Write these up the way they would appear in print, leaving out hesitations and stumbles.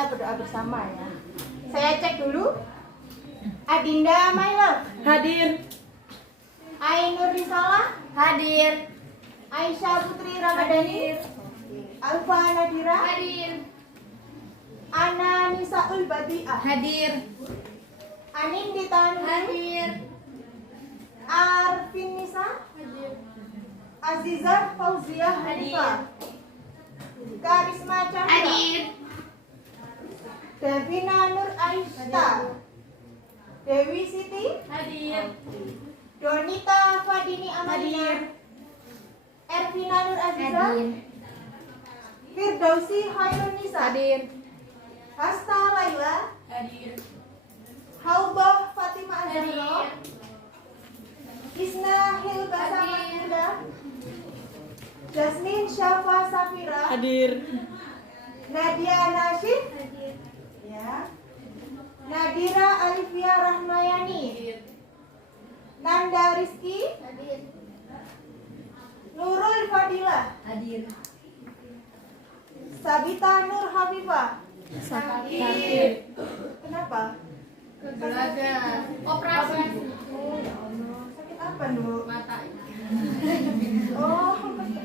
kita berdoa bersama ya. Saya cek dulu. Adinda My Love Hadir. Ainur Risalah Hadir. Aisyah Putri Ramadhani Alfa Nadira Hadir. Ana Nisaul Badi'ah Hadir. Anindita Nuri Hadir. Arvin Nisa Hadir. Azizah Fauziah Hanifah Karisma Chandra Hadir. Devina Nur Aishta Dewi Siti Hadir. Donita Fadini Amalia Ervina Nur Aziza Firdausi Khairun Nisa Hadir. Hasta Laila Hadir. Haubah Fatimah Azhara Isna Hilbasa Mahmuda Jasmine Syafa Safira Hadir. Nadia Nasyid ya Nadira Alifia Rahmayani Nanda Rizky Nurul Fadilah Hadir. Sabita Nur Hafifah Hadir. Kenapa? Belajar. Operasi. Oh, sakit apa Nur? Mata. Oh, mata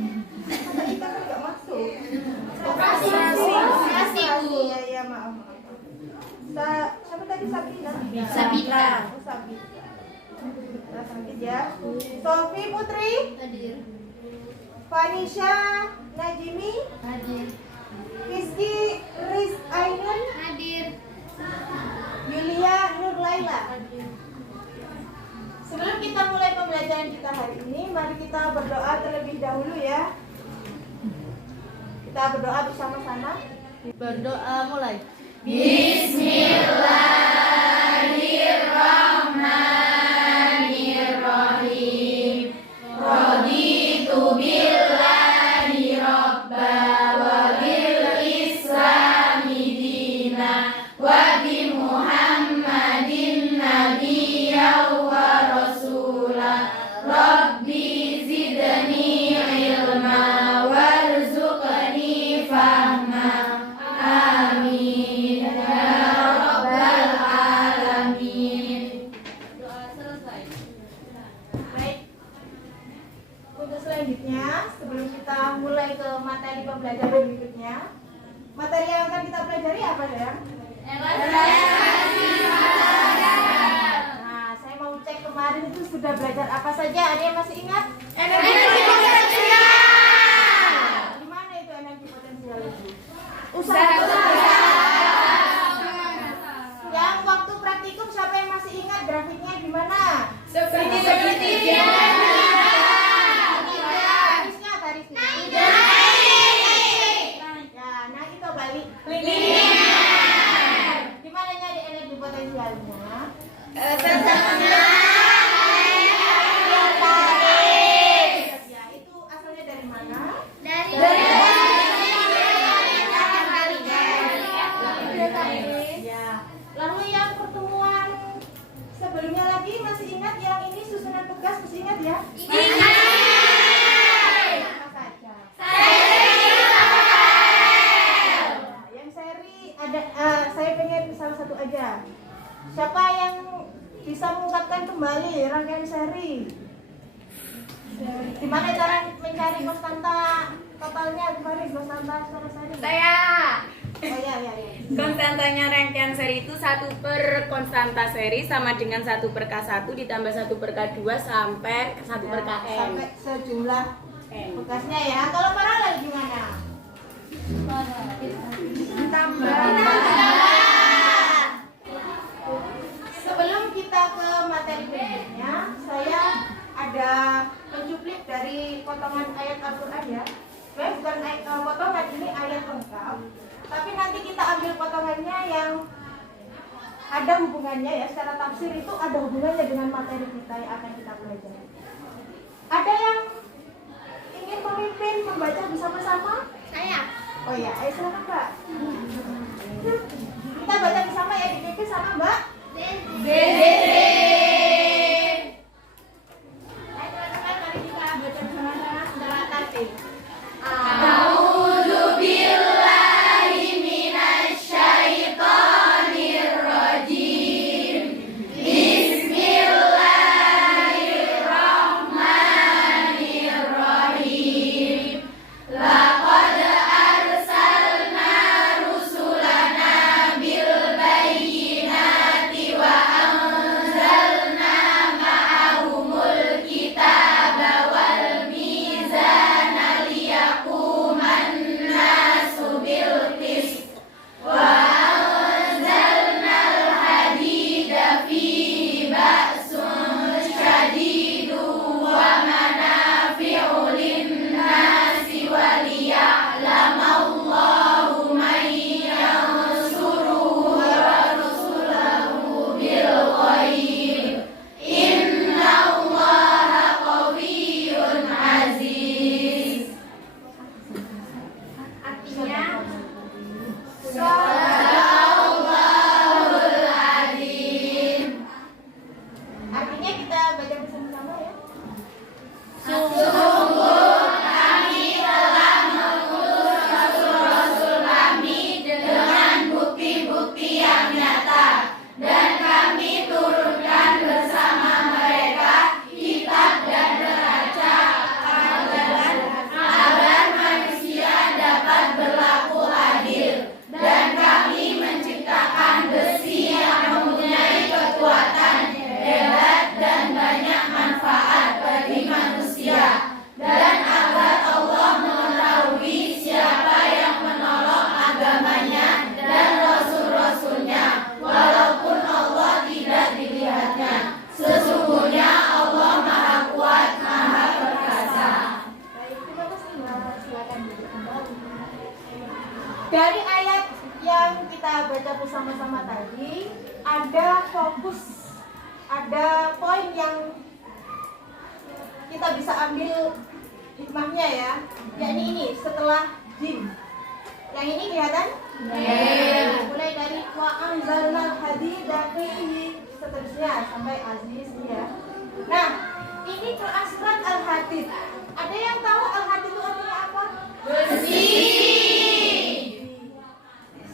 kita kan nggak masuk. Operasi. Iya, iya, maaf. Siapa tadi Sabina? Sabita. Oh, Sabita. Nah, sakit ya. Sofi Putri, Hadir. Vanisha Najimi, Hadir. Rizky Riz Ainun, Hadir. Yulia Nur Laila. Sebelum kita mulai pembelajaran kita hari ini, mari kita berdoa terlebih dahulu ya. Kita berdoa bersama-sama. Berdoa mulai. Bismillahirrahmanirrahim. Raditu billahi rabba wa bil islami dina wa bi Muhammadin nabiyya wa rasula. Rabbi zidni ilma warzuqni fahma. Amin ya rabbal alamin. Doa selesai. Baik. Untuk selanjutnya, sebelum kita mulai ke materi pembelajaran berikutnya, materi yang akan kita pelajari apa ya? Nah, saya mau cek kemarin itu sudah belajar apa saja. Ada yang masih ingat? Energi potensial. Di mana itu energi potensial itu? Usaha. Yang waktu praktikum siapa yang masih ingat grafiknya di mana? Seperti Garisnya. Ya, nah itu balik. Di mananya di energi potensialnya? Ya, itu asalnya dari mana? Ya. Lalu yang pertemuan sebelumnya lagi masih ingat yang ini susunan tugas masih ingat ya? Apa saja? Nah, yang seri ada saya pengen salah satu aja. Siapa yang bisa mengungkapkan kembali rangkaian seri? Gimana cara mencari konstanta totalnya kemarin konstanta secara seri? Saya. Oh ya. Konstantanya rangkaian seri itu 1 per konstanta seri sama dengan 1 per K1 ditambah 1 per K2 sampai 1 per KN. Sampai sejumlah bekasnya ya. Kalau paralel gimana? Tambah. Sebelum kita ke materi berikutnya, saya ada mencuplik dari potongan ayat Al-Quran ya. Bukan potongan, ini ayat lengkap. Tapi nanti kita ambil potongannya yang ada hubungannya ya. Secara tafsir itu ada hubungannya dengan materi kita yang akan kita pelajari. Ada yang ingin memimpin membaca bersama-sama? Saya. Oh ya, ayo silakan Mbak. Kita baca bersama ya, dipimpin sama Mbak. Dede. Ayo teman-teman, mari kita baca bersama-sama secara tertib. A'udzu billahi minasy kita baca bersama-sama ya. Baik, terima kasih Mbak. Silakan duduk kembali. Dari ayat yang kita baca bersama-sama tadi, ada fokus, ada poin yang kita bisa ambil hikmahnya ya, yakni ini setelah jim. Yang ini kelihatan? Mulai dari wa anzalnal hadida fihi seterusnya sampai aziz ya. Nah, ini keasran al-hadid. Ada yang tahu al-hadid itu artinya apa? Besi.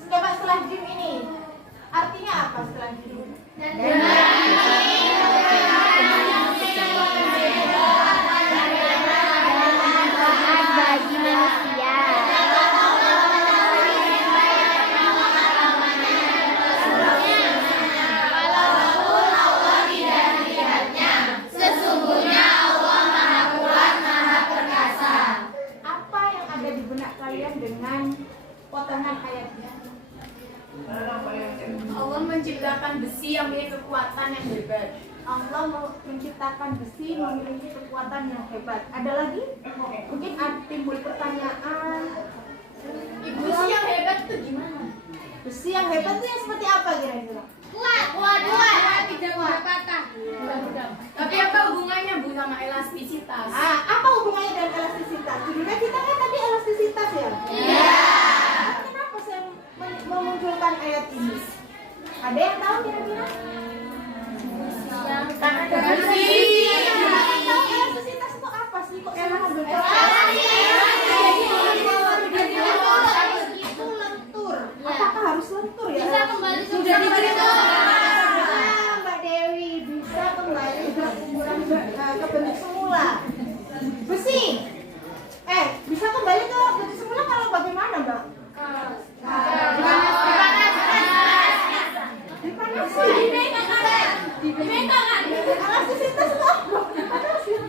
Coba setelah jim ini, artinya apa setelah jim? Bagi manusia. Apa yang ada di benak kalian dengan potongan ayatnya? Allah menciptakan besi yang memiliki kekuatan yang hebat. Allah menciptakan besi memiliki kekuatan yang hebat. Ada lagi? Mungkin timbul pertanyaan. Besi yang hebat itu gimana? Besi yang hebat itu yang seperti apa kira-kira? Tidak mudah patah. Tapi apa hubungannya Bu sama elastisitas? Apa hubungannya dengan elastisitas? Judulnya kita kan tadi elastisitas ya? Iya. Kenapa saya memunculkan ayat ini? Ada yang tahu kira-kira? Karena Ada yang tahu elastisitas itu apa sih? Kok saya memberikan? Itu lentur. Apakah harus lentur ya? Bisa kembali ke Sudah bentuk diceritakan. Mbak Dewi bisa kembali ke bentuk semula. Besi. Bisa kembali ke bentuk semula kalau bagaimana, Mbak? Dipanasin. Elastisitas itu apa? Dipanasin.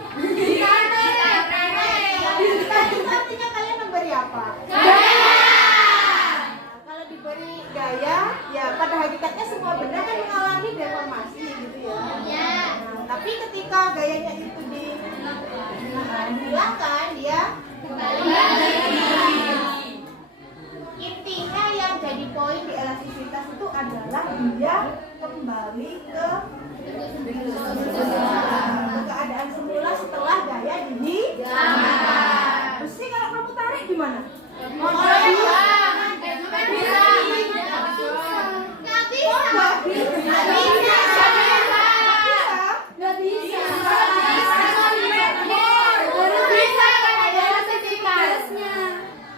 Itu artinya kalian memberi apa? Kalau diberi gaya, ya pada hakikatnya semua benda kan mengalami deformasi gitu ya. Nah, tapi ketika gayanya itu dihilangkan, dia intinya yang jadi poin di elastisitas itu adalah dia kembali ke keadaan semula setelah gaya dihilangkan. Besi kalau kamu tarik gimana?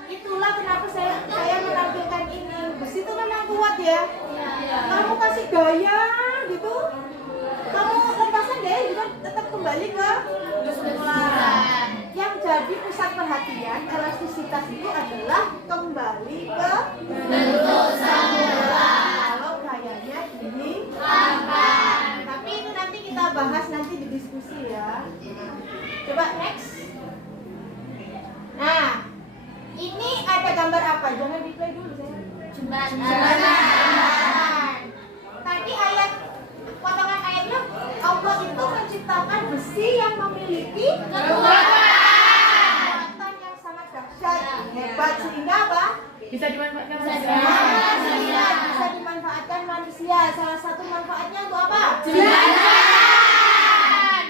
Itulah kenapa saya menampilkan ini. Besi itu memang kuat ya. Kamu kasih gaya gitu, kamu lepasan gaya juga tetap kembali ke semula. Yang jadi pusat perhatian elastisitas itu adalah kembali ke bentuk semula. Kalau gayanya dihilangkan. Tapi itu nanti kita bahas nanti di diskusi ya. Coba next. Nah, ini ada gambar apa? Jangan di play dulu saya. Jembatan. Tadi ayat potongan ayatnya Allah itu menciptakan besi yang memiliki kekuatan yang sangat dahsyat, hebat sehingga apa? Bisa dimanfaatkan Bisa dimanfaatkan manusia. Salah satu manfaatnya untuk apa?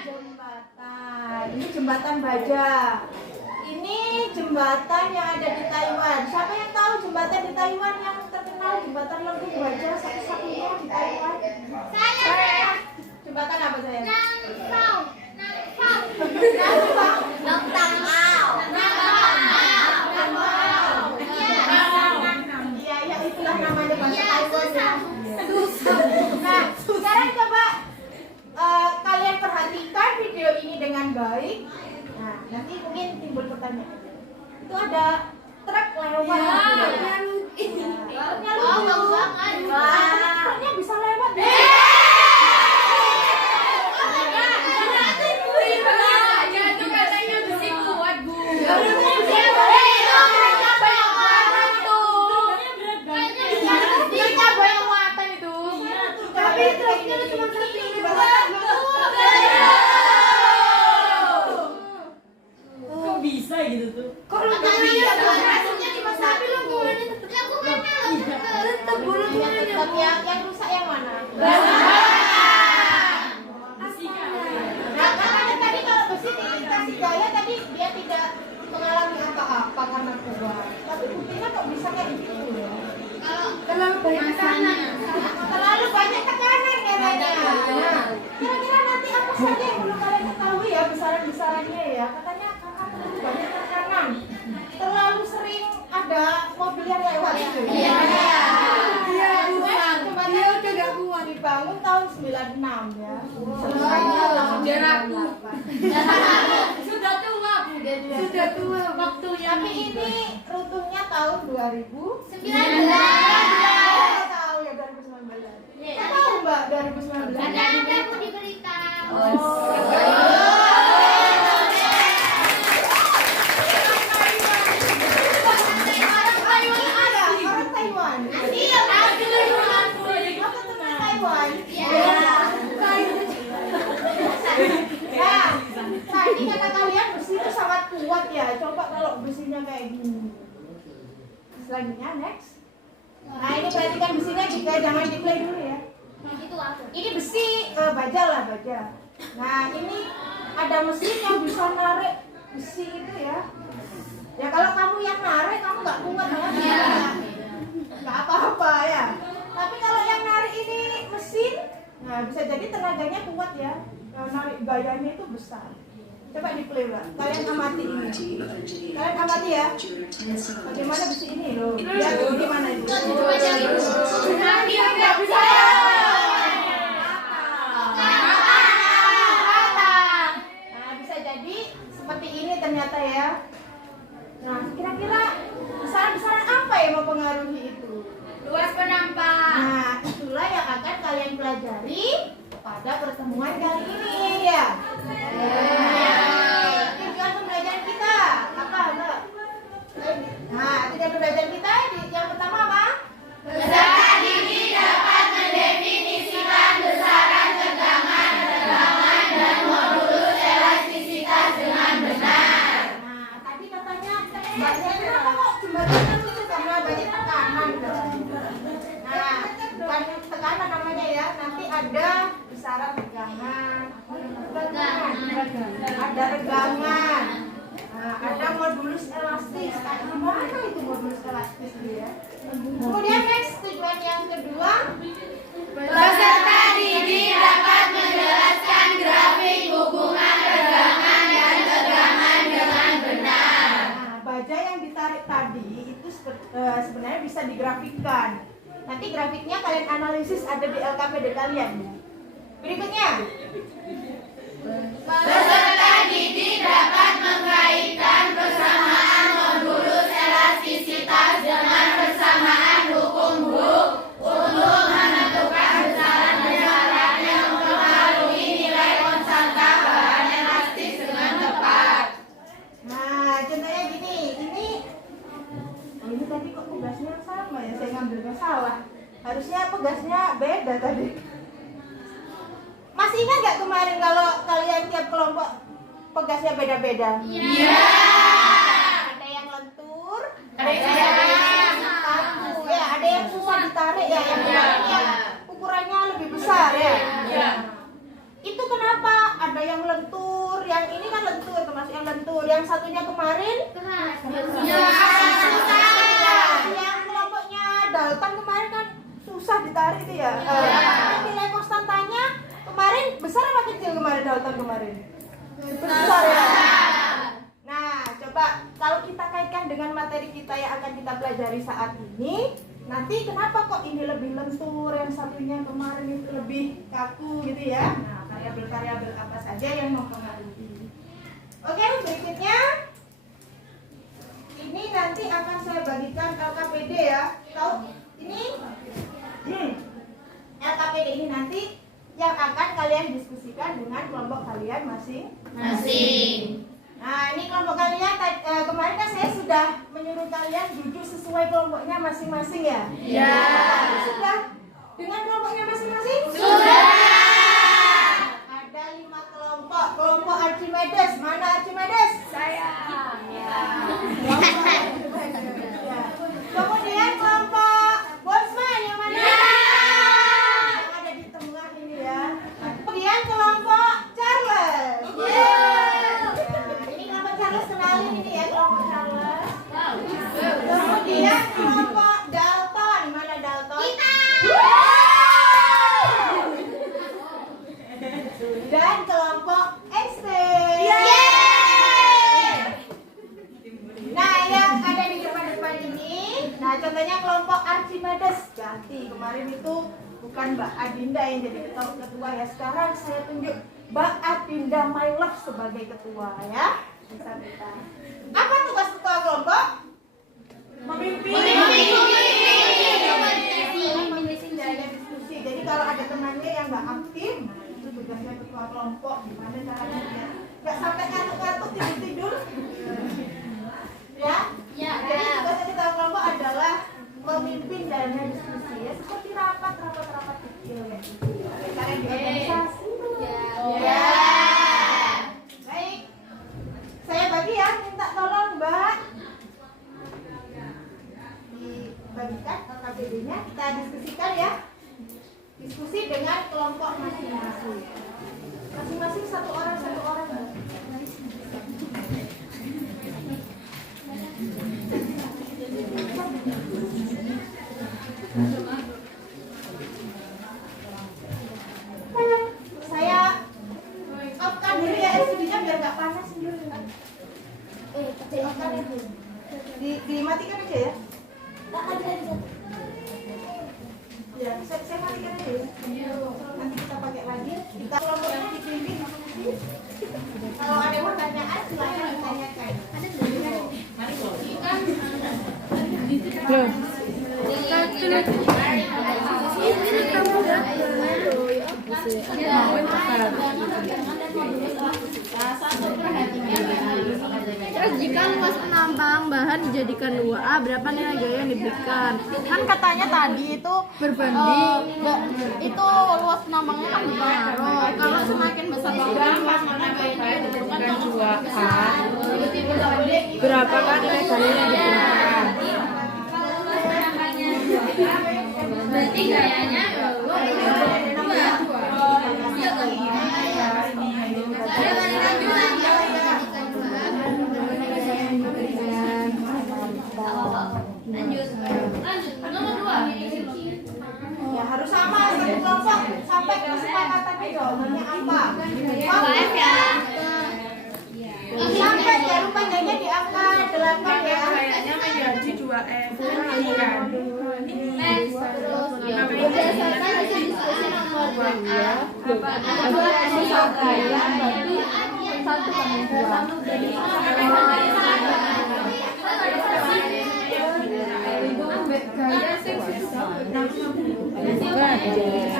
Jembatan. Ini jembatan baja. Ini jembatan yang ada di Taiwan. Siapa yang tahu jembatan di Taiwan yang terkenal jembatan lengkung baja satu-satunya di Taiwan? Saya. Jembatan apa saya? Nangkau. Iya, ya itulah namanya bahasa Iya, Taiwan ya. susah. Nah, sekarang coba kalian perhatikan video ini dengan baik. Nah, nanti mungkin timbul pertanyaan. Itu ada truk lewat. Truknya lucu. Truknya bisa lewat. Itu katanya besi kuat, Bu. Tapi truknya cuma satu di bawah. Kok bisa gitu tuh? Kok lu truknya cuma satu lu? Tetap Tetap yang rusak yang mana? Besi kan? Nah, katanya tadi kalau besi dikasih gaya tadi dia tidak mengalami apa-apa karena kuat. Tapi buktinya kok bisa kayak gitu ya? terlalu banyak tekanan. Terlalu banyak tekanan katanya. Nah, kira-kira nanti apa saja yang perlu kalian ketahui ya besaran-besarannya ya? Katanya karena terlalu banyak tekanan, terlalu sering ada mobil yang lewat gitu. Iya. Dia udah gak kuat dibangun tahun 96 ya. Selesainya tahun Biar aku. 2000. Sudah tua, Bu. Sudah tua waktunya. Tapi ini runtuhnya tahun 2019. 19. Tahu ya 2019. Tahu Mbak 2019. Ada Bu diberitahu. Orang Taiwan. Apa teman Taiwan? Nah, ini kata kalian besi itu sangat kuat ya. Coba kalau besinya kayak gini. Selanjutnya next. Nah, ini perhatikan besinya juga jangan di play dulu ya. Itu apa? Ini besi baja lah baja. Nah, ini ada mesin yang bisa narik besi itu ya. Ya kalau kamu yang narik kamu nggak kuat ya. Nggak apa-apa ya. Tapi kalau yang narik ini mesin, nah bisa jadi tenaganya kuat ya. Nah, narik gayanya itu besar. Coba di play Mbak. Kalian amati ini. Kalian amati ya. Bagaimana besi ini loh? Lihat gimana itu. Nggak bisa. Nah, bisa jadi seperti ini ternyata ya. Nah, kira-kira besaran-besaran apa yang mempengaruhi itu? Luas penampak. Nah, itulah yang akan kalian pelajari pada pertemuan kali ini ya. Tujuan pembelajaran kita apa, Mbak? Nah, tujuan pembelajaran kita yang pertama apa? Peserta didik dapat mendefinisikan besaran tegangan dan modulus elastisitas dengan benar. Nah, tadi katanya Mbaknya kenapa kok jembatannya lucu karena banyak tekanan kan? Nah, bukan tekanan namanya ya. Nanti ada besaran tegangan, ada regangan, nah, ada modulus elastis. Nah, gimana itu modulus elastis itu ya? Kemudian next tujuan yang kedua, Peserta didik dapat menjelaskan grafik hubungan tegangan dan tegangan dengan benar. nah, baja yang ditarik tadi itu sebenarnya bisa digrafikkan. Nanti grafiknya kalian analisis ada di LKPD kalian. Berikutnya, Peserta didik dapat mengkaitkan persamaan modulus elastisitas dengan persamaan hukum Hooke untuk menentukan besaran-besaran yang mempengaruhi nilai konstanta bahan elastis dengan tepat. nah contohnya gini, ini tadi kok tugasnya sama ya, saya ngambilnya salah. Harusnya tugasnya beda tadi. Masih ingat nggak kemarin kalau kalian tiap kelompok tugasnya beda-beda? Iya. Ada yang lentur, Ada yang kaku, ya, ada yang susah ditarik ya, yang kemarin yang ukurannya lebih besar ya. Iya. Itu kenapa? Ada yang lentur, yang ini kan lentur, termasuk yang lentur. Yang satunya kemarin, yang kelompoknya Dalton kemarin kan susah ditarik itu ya. Nilai konstantanya kemarin besar apa kecil kemarin Dalton kemarin? Besar ya. Nah, coba kalau kita kaitkan dengan materi kita yang akan kita pelajari saat ini, nanti kenapa kok ini lebih lentur, yang satunya kemarin itu lebih kaku gitu ya? Nah, variabel-variabel apa saja yang mempengaruhi? Oke, berikutnya ini nanti akan saya bagikan LKPD ya. Tahu ini? LKPD ini nanti yang akan kalian diskusikan dengan kelompok kalian masing-masing. Nah, ini kelompok kalian kemarin kan saya sudah menyuruh kalian duduk sesuai kelompoknya masing-masing ya? Iya. Sudah dengan kelompoknya masing-masing? Sudah. Ada 5 kelompok. Kelompok Archimedes. Mana Archimedes? Saya. Ya. Kemudian kelompok Boltzmann yang mana? Yang ada di tengah ini ya. Kemudian kelompok Charles. Ini kelompok Charles, kenalin ini ya kelompok Charles. Kemudian kelompok Dalton. Mana Dalton? Dan kelompok Einstein. Nah, yang ada di depan-depan ini, nah contohnya kelompok Archimedes. Ganti, kemarin itu bukan Mbak Adinda yang jadi ketua ya. Sekarang saya tunjuk Mbak Adinda My Love sebagai ketua ya. Bisa kita. Apa tugas ketua kelompok? Memimpin jalannya diskusi. Jadi kalau ada temannya yang nggak aktif, nah itu tugasnya ketua kelompok. Gimana caranya dia nggak sampai ngantuk-ngantuk tidur-tidur? Ya? Jadi tugas ketua kelompok adalah memimpin jalannya diskusi ya, seperti rapat kecil ya. Karena di organisasi. Ya. Baik. Saya bagi ya, minta tolong Mbak dibagikan LKPD-nya, kita diskusikan ya. Diskusi dengan kelompok masing-masing. Masing-masing satu orang. Saya off-kan dulu ya LCD-nya biar nggak panas dulu. Off-kan aja. Dimatikan aja ya. Ya, saya matikan aja ya. Nanti kita pakai lagi. Kita kelompoknya dipimpin diskusi. Kalau ada pertanyaan silakan ditanyakan. Terus jika luas penambang bahan dijadikan 2A, berapa nilai gaya yang diberikan? Kan katanya tadi itu berbanding itu luas penambangnya kan berpengaruh. Kalau semakin besar luas penambangnya diberikan 2A, berapa kan nilai gaya yang diberikan? Berarti gayanya Ya harus sama satu kelompok sampai kesepakatan jawabannya apa. Sampai jangan lupa gayanya di angka 8 ya. Kayaknya menjadi 2F kan. Berdasarkan hasil diskusi nomor 2,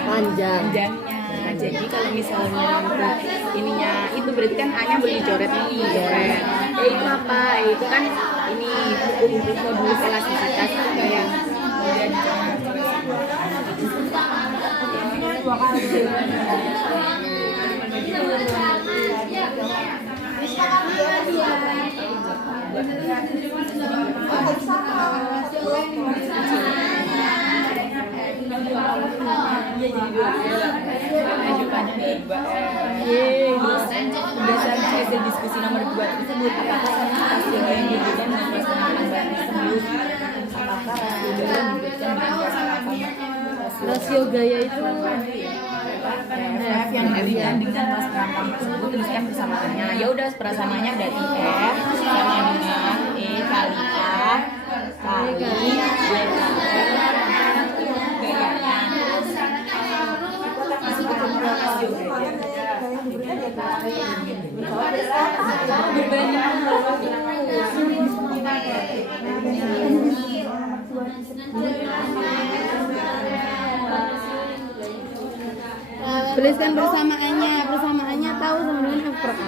panjangnya. Jadi kalau misalnya nanti ininya itu berarti kan A-nya boleh dicoret nih, coret. Itu apa? Itu kan ini hukum modulus elastisitas yang kemudian dicoret. Dua kali. Berdasarkan hasil diskusi nomor 2 tersebut, apakah rasio yang diberikan dengan persamaan tersebut? Apakah rasio yang diberikan dengan persamaan rasio gaya itu F yang diberikan dengan kelas penampang tersebut tuliskan persamaannya. Ya udah, persamaannya berarti F sama dengan E kali A kali B kali Tuliskan persamaannya tahu sama dengan F per A.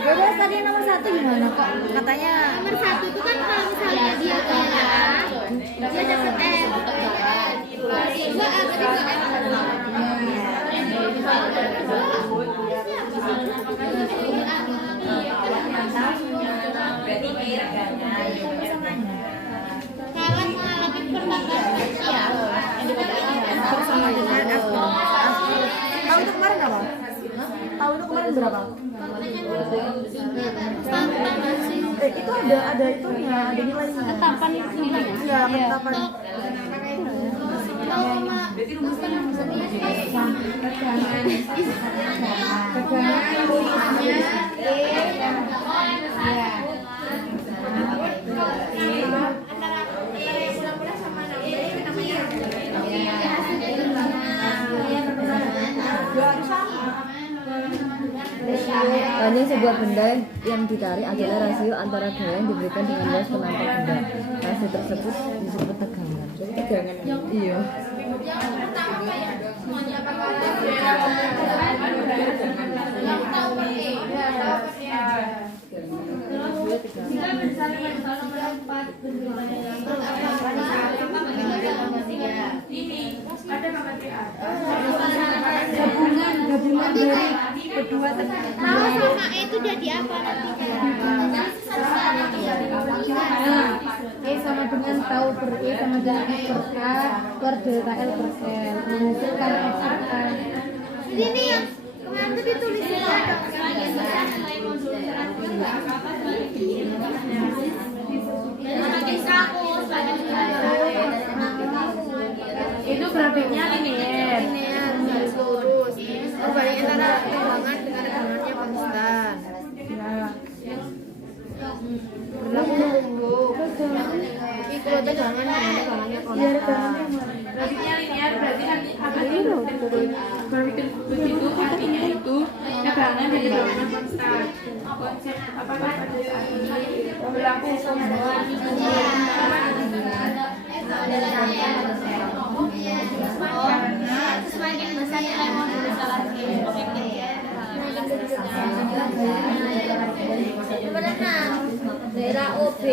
Bebas tadi nomor 1 gimana kok? Katanya Nomor 1 itu kan kalau misalnya dia punya A, dia dapat F. Dua A berarti 2 F. Kalau mengalami pertambahan ya, sama dengan F. Tahu itu kemarin apa? Tahu itu kemarin berapa? Itu ada itunya, ada nilainya. Ketetapan itu nilainya. Iya, ketetapan. Hanya sebuah benda yang ditarik adalah rasio antara gaya yang diberikan dengan luas penampang benda. Rasio tersebut disebut tegangan. Jadi tegangan. Iya. Gabungan dari kedua terkait. Tahu sama E itu jadi apa nanti E sama dengan tahu per E sama dengan F per A per delta L per L menghasilkan F per A. ini yang kemarin tuh ditulis Itu grafiknya linear. Garis lurus. Perbandingan antara tegangan dengan tegangannya konstan. Berlaku umum. Itu tegangan dengan tegangannya konstan. Grafiknya linear berarti nanti akan begitu artinya itu tegangan dan tegangan konstan. Konsep apakah pada saat ini berlaku semakin besar nilai modulus daerah OB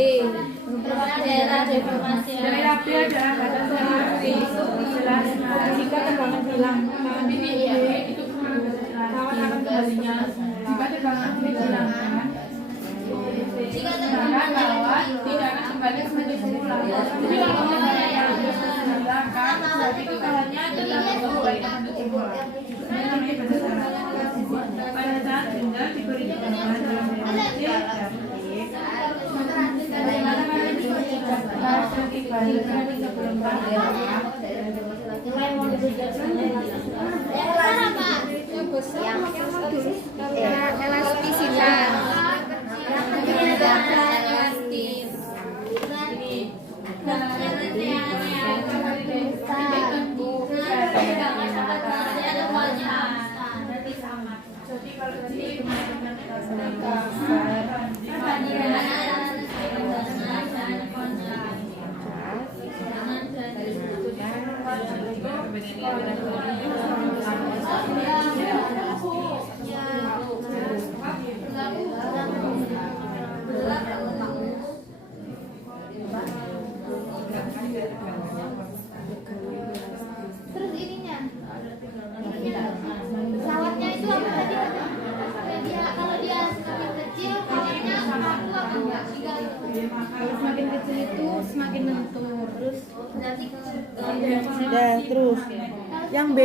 daerah deformasi daerah B adalah batas jelas jika tegangan hilang itu kawan akan kembalinya jika tegangan dihilangkan sedangkan lawan tidak akan kembali sebagai semula. Jadi kalau tegangan dihilangkan berarti tegangannya tetap kembali ke semula. Ini namanya berdasarkan pada saat benda diberi tegangan dalam relasi bagaimana kalian menjelaskan dibandingkan sebelum elastisitas terus ininya pesawatnya itu apa tadi dia kalau dia semakin kecil pesawatnya kaku apa enggak Kalau semakin kecil itu semakin lentur. Terus berarti terus yang B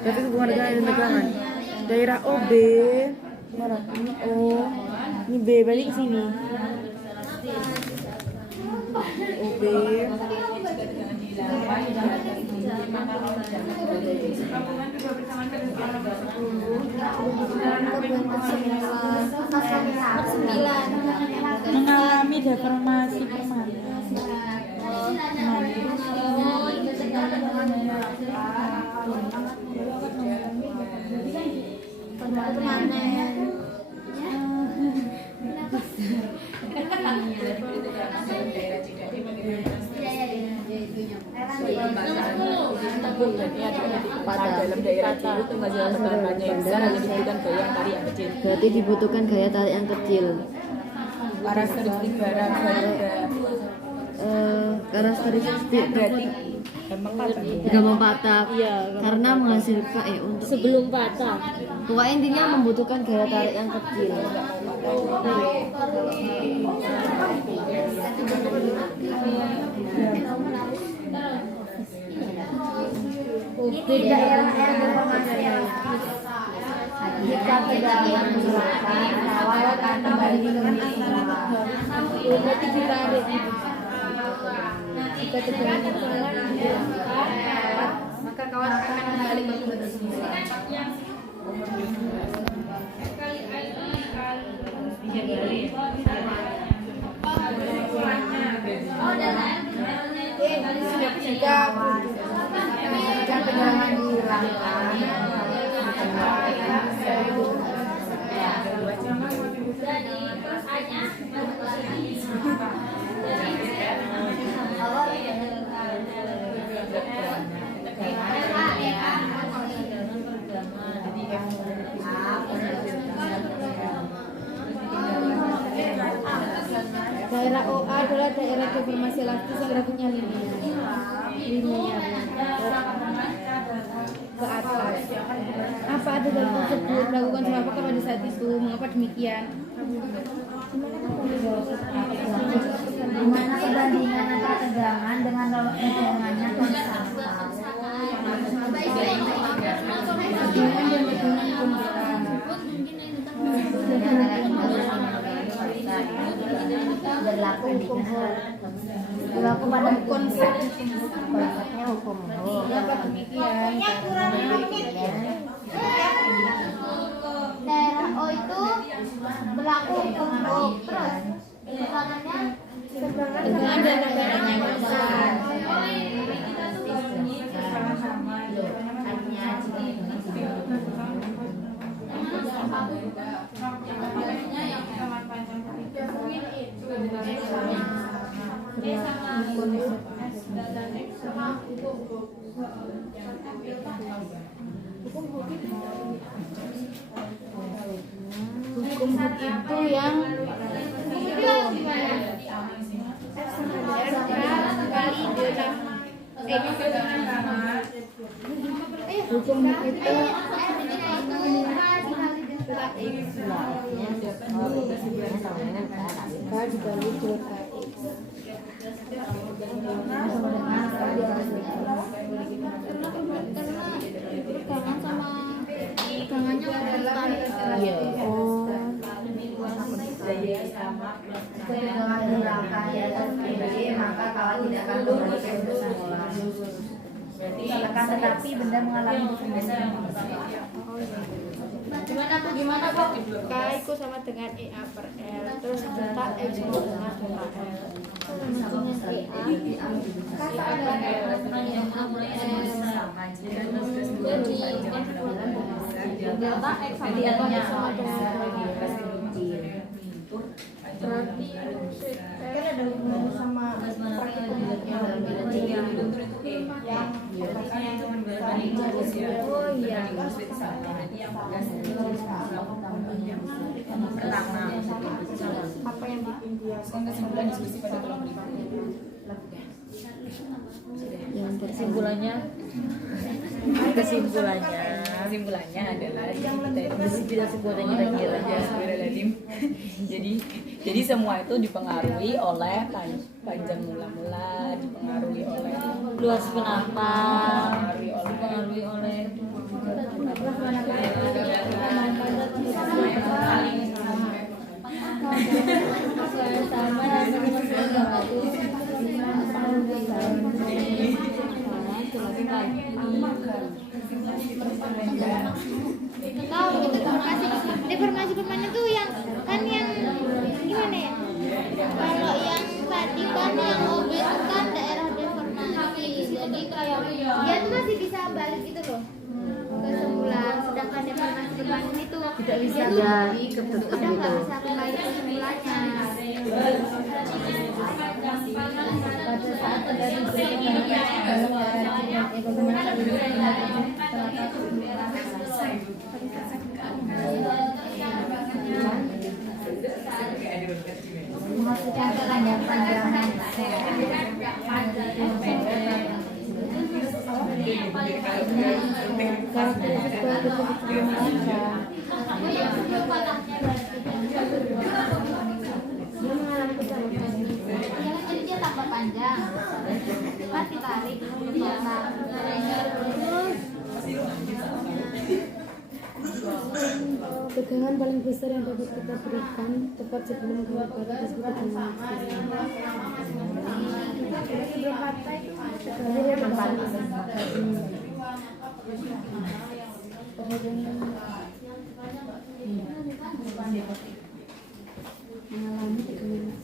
berarti hubungan dengan tegangan. Daerah OB mana? Ini O, ini B, balik ke sini. OB 8 di atas tinggi maka kalau tidak terjadi gabungan kedua persamaan kedudukan nomor 10 dalam Kebuan ke-9 Mengalami deformasi permanen. Dalam daerah cilik itu nggak jelas tekanan yang besar hanya dibutuhkan gaya yang tari yang kecil. Berarti dibutuhkan gaya tarik yang kecil. Karakteristik barang Karakteristik berarti gampang patah. Karena menghasilkan untuk sebelum patah. pokoknya intinya membutuhkan gaya tarik yang kecil. Di daerah yang deformasi elastis jika tegangan dihilangkan kawat akan kembali menggembira. Berarti ditarik. Jika tegangan dihilangkan maka kawat akan kembali menggembira. Jika tegangan dihilangkan daerah OA adalah daerah deformasi elastis yang grafiknya linear ke atas. Apa ada dalam tersebut? Lakukan apakah pada saat itu? Mengapa demikian? Di mana perbandingan antara tegangan dengan dorongannya konstan. Tegangan dan tegangan konstan. Berlaku pada Konsep konsepnya hukum Moro. mengapa demikian? Karena Daerah O itu berlaku hukum Moro. Terus tegangan dan tegangannya konstan. Hukum itu yang hukum itu dikali delta X. Tegangan sama tegangannya konstan. Iya. Jika tegangan dihilangkan di atas tinggi, maka kawat tidak akan kembali ke bentuk semula. Akan tetapi benda mengalami deformasi. Gimana bu? K itu sama dengan EA per L, terus delta X itu dengan delta L. Jadi delta X sama delta X sama dengan berarti Kan ada hubungannya sama oh iya. Apa yang bikin dia Yang kesimpulannya adalah kita kesimpulannya jadi semua itu dipengaruhi oleh panjang mula-mula, dipengaruhi oleh Luas penampang, dipengaruhi oleh sama jalanin itu Tidak bisa Dia tuh dari kebentuk udah nggak gitu. bisa kembali ke semulanya. Pada saat terjadi perubahan dalam keadaan ekonomi saat ini memastikan panjang-panjangan karakteristik politik Jadi dia tambah panjang, kan ditarik dipotong. Pegangan paling besar yang dapat kita berikan tepat sebelum keluarga disebut dengan mengalami pegangan.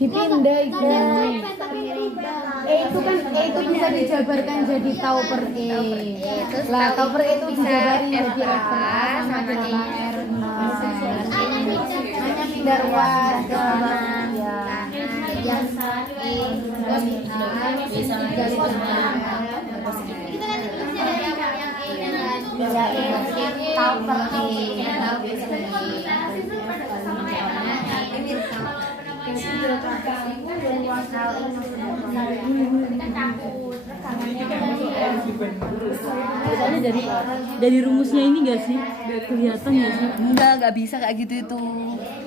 Dipindah guys. Itu bisa dijabarkan jadi tau per E. Lah tau per E itu dijabarin jadi F sama dengan R0. Hanya pindah ruas ke yang dari Kita nanti tulisnya dari yang E dan tahu per E. Soalnya dari rumusnya ini nggak sih kelihatan nggak sih? Nggak bisa kayak gitu itu.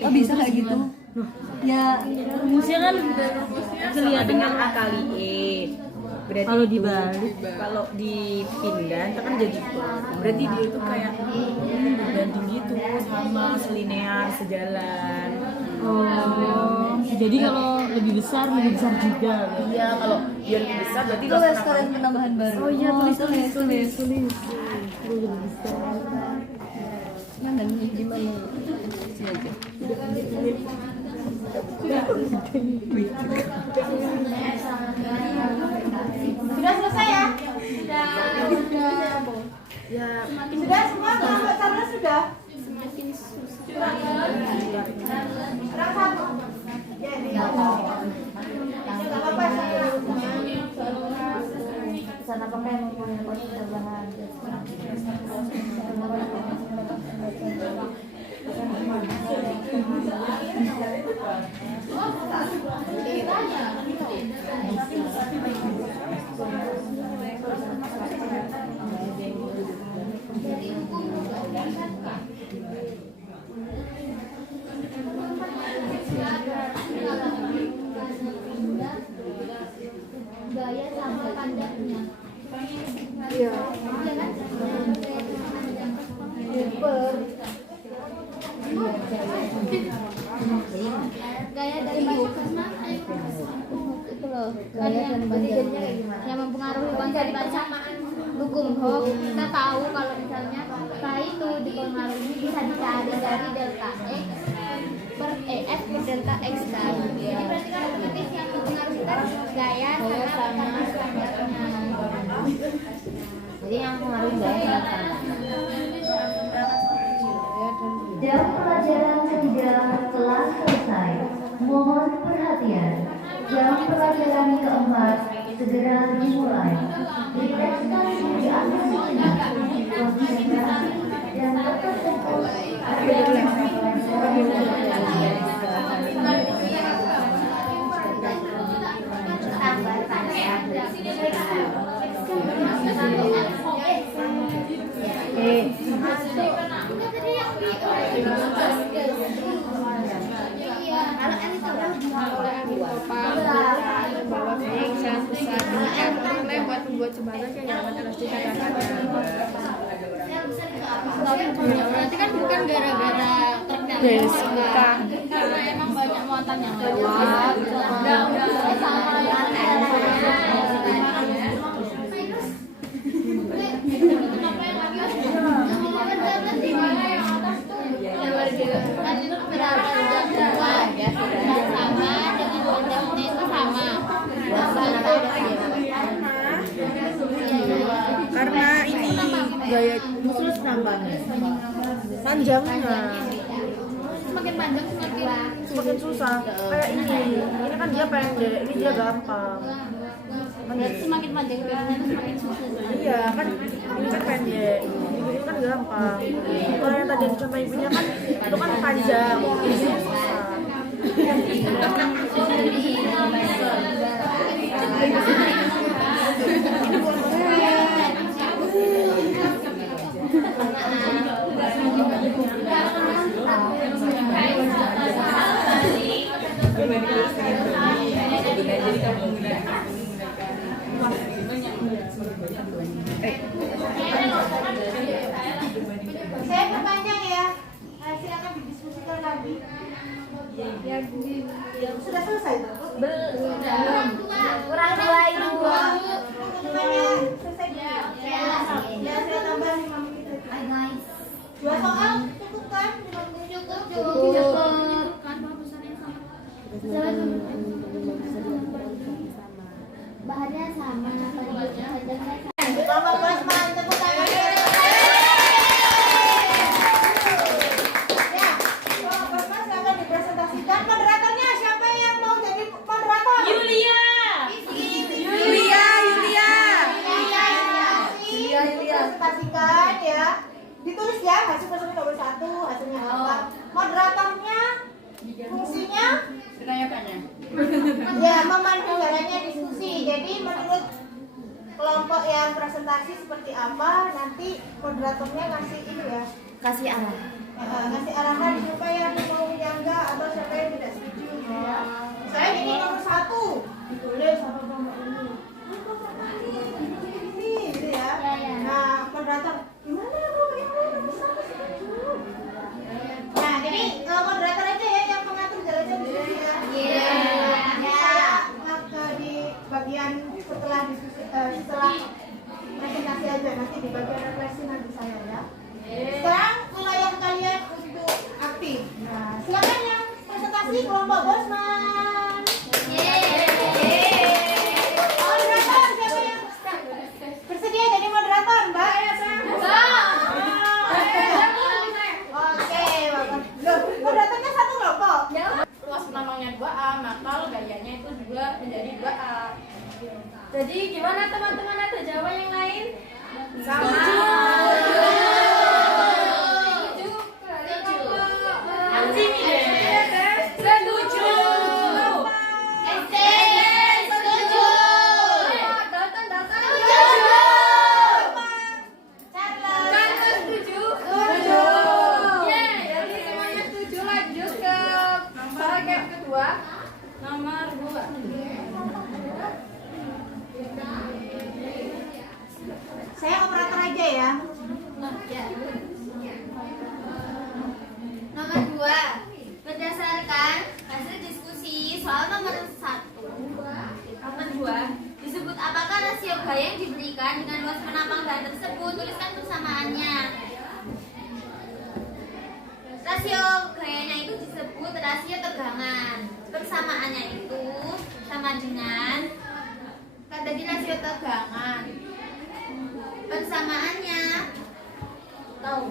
Oh bisa kayak gitu. Ya rumusnya kan kelihatan kan A kali E. Berarti kalau itu, dibalik. kalau dipindah itu kan jadi berarti dia itu kayak berbanding gitu, sama selinear, sejalan. Oh, jadi kalau lebih besar juga. Iya, kalau dia lebih besar berarti Itu sekalian penambahan baru. Oh iya, tulis. Lebih besar. mana nih gimana? Sini aja. Sudah selesai ya? Sudah semua Mbak Sarna sudah? Kurang satu. Ya, ini ya. Nggak apa-apa, saya Sana pakai mempunyai kode tambahan. gaya sama pandangnya. Iya. Iya kan? Gaya dari bacaan itu loh. Gaya dan bacanya yang mempengaruhi konsep bacaan hukum hoax. Kita tahu kalau misalnya K itu dipengaruhi bisa dicari dari delta X per EF per delta X kan. Jadi berarti kan otomatis yang mempengaruhi kan gaya sama pandangnya. Jadi yang pengaruh gaya jam pelajaran ketiga telah selesai. Mohon perhatian. Jam pelajaran keempat segera dimulai. Relaksasi diambil sejenak. Konsentrasi dan tetap fokus pada Membuat jembatan kayak yang elastis berarti kan bukan gara-gara truknya bukan karena emang banyak muatan yang lewat sama gaya Terus nampaknya panjangnya Semakin panjang semakin susah. Kayak ini kan dia pendek, ini dia gampang. semakin panjang gayanya tuh semakin susah. Iya kan, ini kan pendek, ini kan gampang. Kalau yang tadi dicontoh ibunya kan itu kan panjang, ini susah. Saya perpanjang ya. Silakan didiskusikan lagi. Sudah selesai? Kurang dua ibu. Temannya selesai ya. Ya saya tambah 5 menit. Dua soal cukup kan? 5 menit Cukup. Kan bahasannya sama. Bahannya sama, panjangnya sama. Kelompok Bosman, tepuk tangan. Ya, kelompok Bosman silakan dipresentasikan. Moderatornya siapa yang mau jadi moderator? Yulia. Presentasikan ya. Ditulis ya hasil presentasi nomor 1, hasilnya apa. Moderatornya fungsinya Tanya-tanya. ya memandu jalannya diskusi. Jadi menurut kelompok yang presentasi seperti apa, nanti moderatornya ngasih ini ya, kasih arah. ngasih arahan siapa yang mau menyangga atau siapa yang tidak setuju ya. Saya ini nomor 1 ditulis sama kelompok ini. Ini gitu ya. Nah moderator gimana kalau yang lain bisa setuju? Nah jadi moderator aja ya yang mengatur jalannya diskusi ya. Saya di bagian setelah diskusi setelah presentasi aja, nanti di bagian refleksi nanti saya ya. Sekarang wilayah kalian untuk aktif. Nah, silakan yang presentasi kelompok Bosman. Moderator siapa yang bersedia jadi moderator, Mbak? Oke, bagus. Loh, moderatornya satu kelompok. Luas penamangnya 2A, maka gayanya itu juga menjadi 2A. Jadi gimana teman-teman, ada jawaban yang lain? Nomor 2. Saya operator aja ya. Nomor 2, berdasarkan hasil diskusi soal nomor 1. Nomor 2, disebut apakah rasio gaya yang diberikan dengan luas penambang bahan tersebut, tuliskan persamaannya. Rasio gayanya itu disebut rasio tegangan. Persamaannya itu sama dengan tadi rasio tegangan. Persamaannya tahu.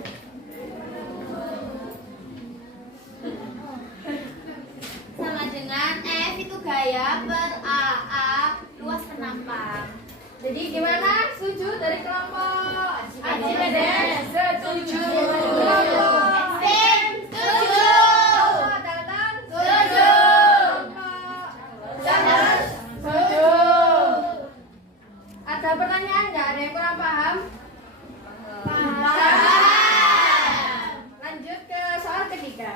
Sama dengan F itu gaya per AA luas penampang. Jadi gimana? Setuju dari kelompok Aji Deden? Setuju. Kelompok Tim, setuju. Catatan? Setuju. Setuju. Ada pertanyaan nggak? Ada yang kurang paham? Lanjut ke soal ketiga.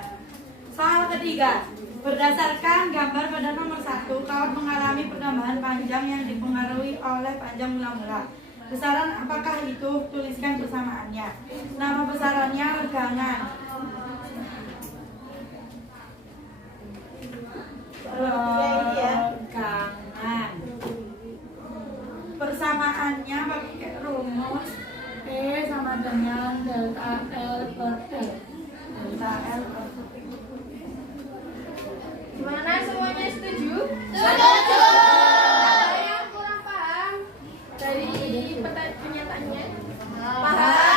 Soal ketiga, berdasarkan gambar pada nomor 1, kawat mengalami pertambahan panjang yang dipengaruhi oleh panjang mula-mula. Besaran apakah itu? Tuliskan persamaannya. Nama besarannya regangan. Regangan. Persamaannya pakai rumus E sama dengan delta L per T. Delta L per T. Gimana, semuanya setuju? Setuju. Ada yang kurang paham dari pernyataannya? Paham.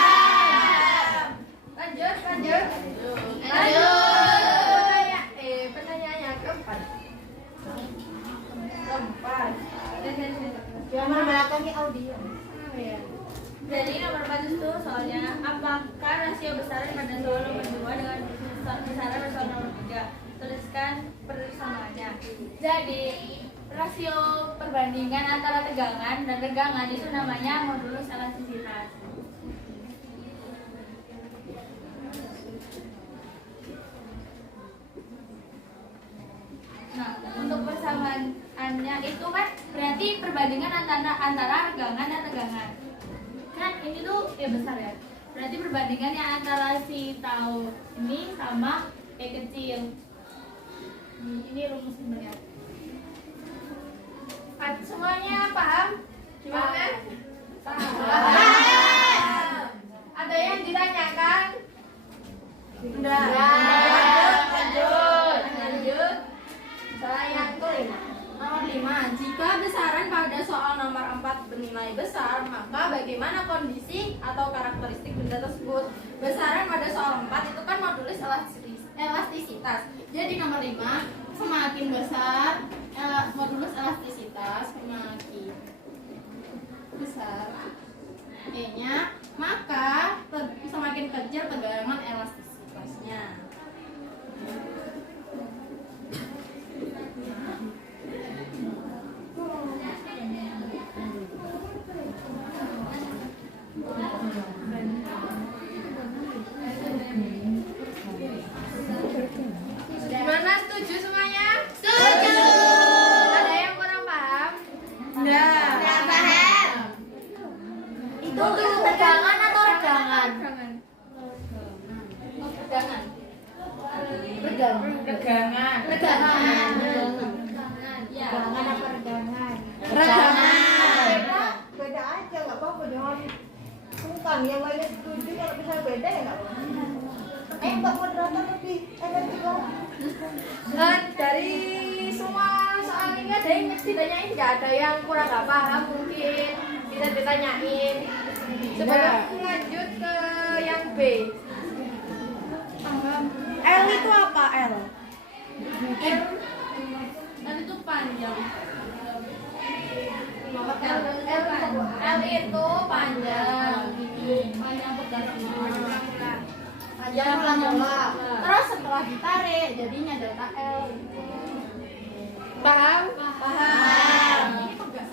Jadi nomor 4 itu soalnya apakah rasio besaran pada soal nomor 2 dengan besaran pada soal nomor 3? Tuliskan persamaannya. Jadi rasio perbandingan antara tegangan dan regangan itu namanya modulus elastisitas. Nah, untuk persamaannya itu kan berarti perbandingan antara regangan dan tegangan. Kan ini tuh besar ya. Berarti perbandingannya antara si tau ini sama kecil. Ini rumus sebenarnya. Semuanya paham? Gimana? Paham. Ada yang ditanyakan? Enggak. Lanjut. Soal yang kelima. Nomor 5. Jika besaran pada soal nomor 4 bernilai besar, maka bagaimana kondisi atau karakteristik benda tersebut? Besaran pada soal 4 itu kan modulus elastisitas. Jadi nomor 5, semakin besar modulus elastisitas semakin besar E-nya, maka semakin kecil tegangan elastisitasnya. Gimana, setuju semuanya? Setuju. Ada yang kurang paham? Enggak. Enggak paham. Itu tegangan atau regangan? Oh, regangan. Regangan. Ya. Regangan apa regangan? Regangan. Beda aja, nggak apa-apa, jangan sungkan. Yang lainnya setuju, kalau bisa beda ya nggak apa-apa. Mbak moderator lebih energi dong. Dari semua soal ini ada yang ditanyain, nggak ada yang kurang nggak paham, mungkin bisa ditanyain. Sebelum lanjut ke yang B. L itu apa L? L itu panjang. L itu panjang. Panjang pergerakan. Panjang mula-mula. Terus setelah ditarik jadinya delta L. Paham? Paham. Ini pegas.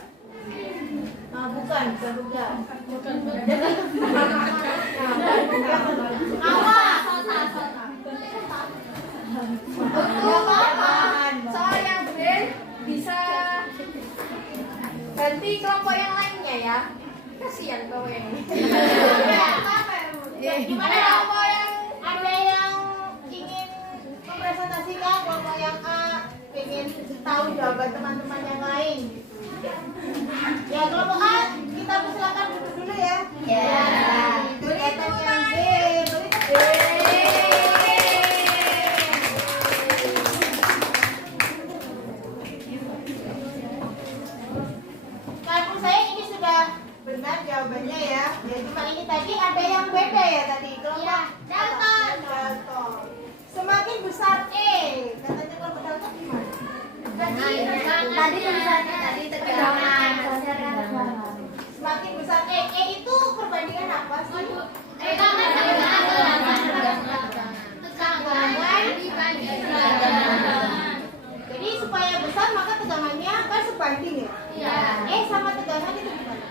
Ah, bukan. Awas. Soal yang B bisa ganti kelompok yang lainnya ya. Kasihan kelompok yang ini. Gimana kelompok yang ada yang ingin mempresentasikan, kelompok yang A ingin tahu jawaban teman-teman yang lain? Ya, kelompok A kita persilakan duduk dulu ya. Ya. Kegiatan yang B. Menurut saya ini sudah benar jawabannya ya. Ya, cuma ini tadi ada yang beda ya tadi. Kelompok Dalton. Semakin besar E. Katanya kelompok Dalton gimana? Tadi tulisannya tadi tegangan. Semakin besar E. E itu perbandingan apa sih? Tegangan. Jadi supaya besar maka tegangannya kan sebanding ya? Iya. E sama tegangan itu gimana?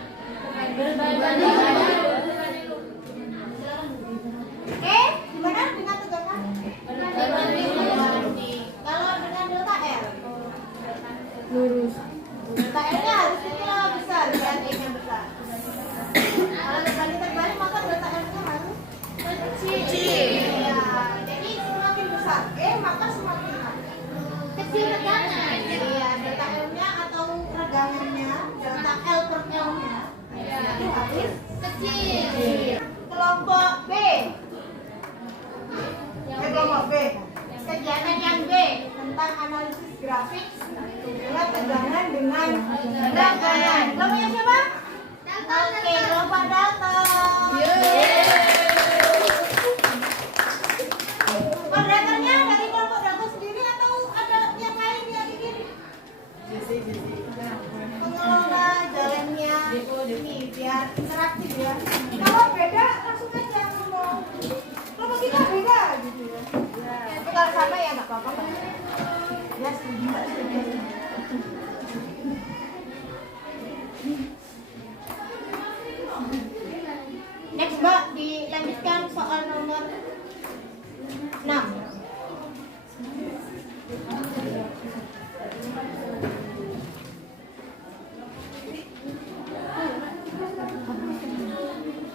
Gimana dengan tegangan? Kalau dengan delta L? Lurus. Delta L-nya harus itulah besar dan E-nya besar. Kalau terbalik maka delta L-nya harus kecil. Ya, jadi semakin besar E maka semakin kecil tegangan. Iya, delta L-nya atau regangannya, delta L per L-nya itu harus kecil. Kelompok B. Kelompok B. Kegiatan yang B tentang analisis grafik dengan tegangan dengan regangan. Kelompoknya siapa? Oke, kelompok Dalton. Moderatornya dari kelompok Dalton sendiri atau ada yang lain yang ingin pengelola jalannya ini biar interaktif ya. Kalau beda langsung aja ngomong. Kalau kita beda gitu ya. Tapi kalau sama ya nggak apa-apa. Ya setuju Mbak, setuju. Next Mbak, dilanjutkan soal nomor 6.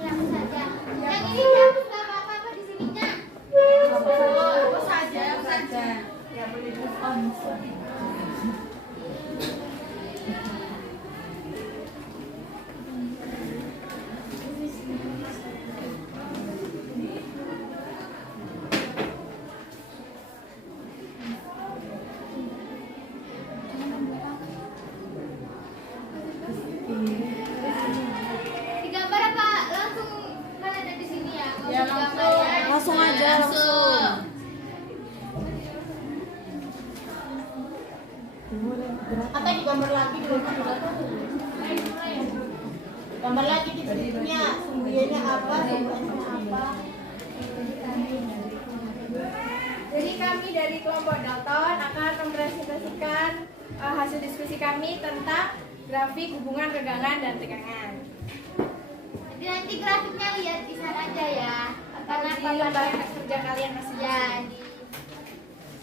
Yang saja. Yang ini hapus nggak apa-apa di sininya. Hapus saja. Ya boleh. Digambar apa langsung kalian ada di sini ya? Ya, langsung aja, langsung. Atau digambar lagi dulu. Gambar lagi titik-titiknya, sumbernya apa, sumbernya apa. Jadi kami dari kelompok Dalton akan mempresentasikan hasil diskusi kami tentang grafik hubungan regangan dan tegangan. Jadi nanti grafiknya lihat di sana aja ya. Karena Di lembar kerja kalian masih ya di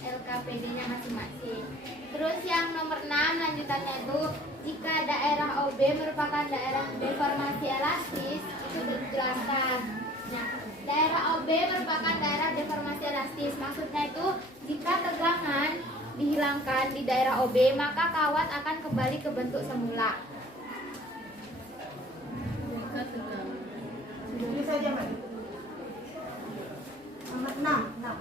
LKPD-nya masing-masing. Terus yang nomor 6 lanjutannya itu jika daerah OB merupakan daerah deformasi elastis itu dijelaskan. Nah, daerah OB merupakan daerah deformasi elastis. Maksudnya itu jika tegangan dihilangkan di daerah OB maka kawat akan kembali ke bentuk semula. Tulis saja Mbak. Nomor 6.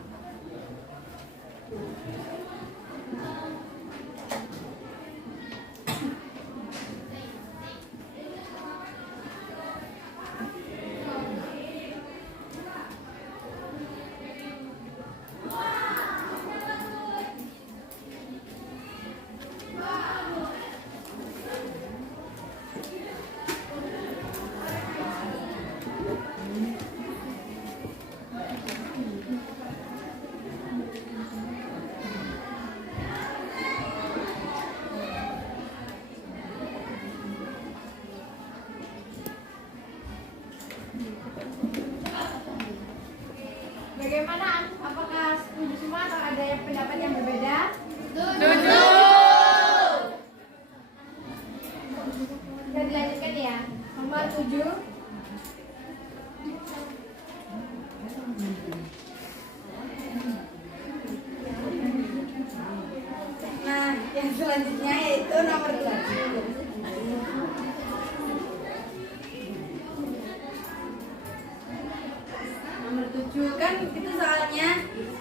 Bagaimana? Apakah setuju semua atau ada yang pendapat yang berbeda? Setuju. Sudah dilanjutkan ya. Nomor 7. Nah, yang selanjutnya yaitu nomor 7. Nomor 7 kan itu soalnya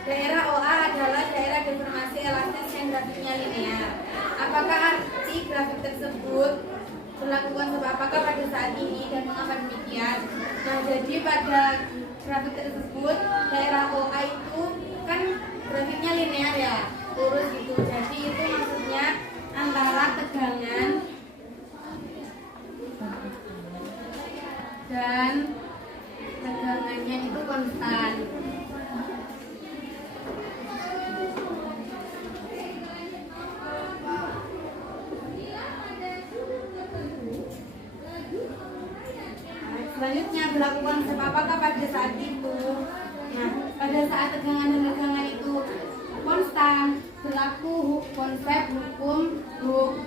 daerah OA adalah daerah deformasi elastis yang grafiknya linear. Apakah arti grafik tersebut berlakukan apakah pada saat ini dan mengapa demikian? Nah, jadi pada grafik tersebut daerah OA itu kan grafiknya linear ya, lurus gitu. Jadi itu maksudnya antara tegangan dan tegangannya itu konstan. Selanjutnya berlakukan apakah pada saat itu? Nah, pada saat tegangan dan tegangan itu konstan, berlaku konsep hukum Hooke.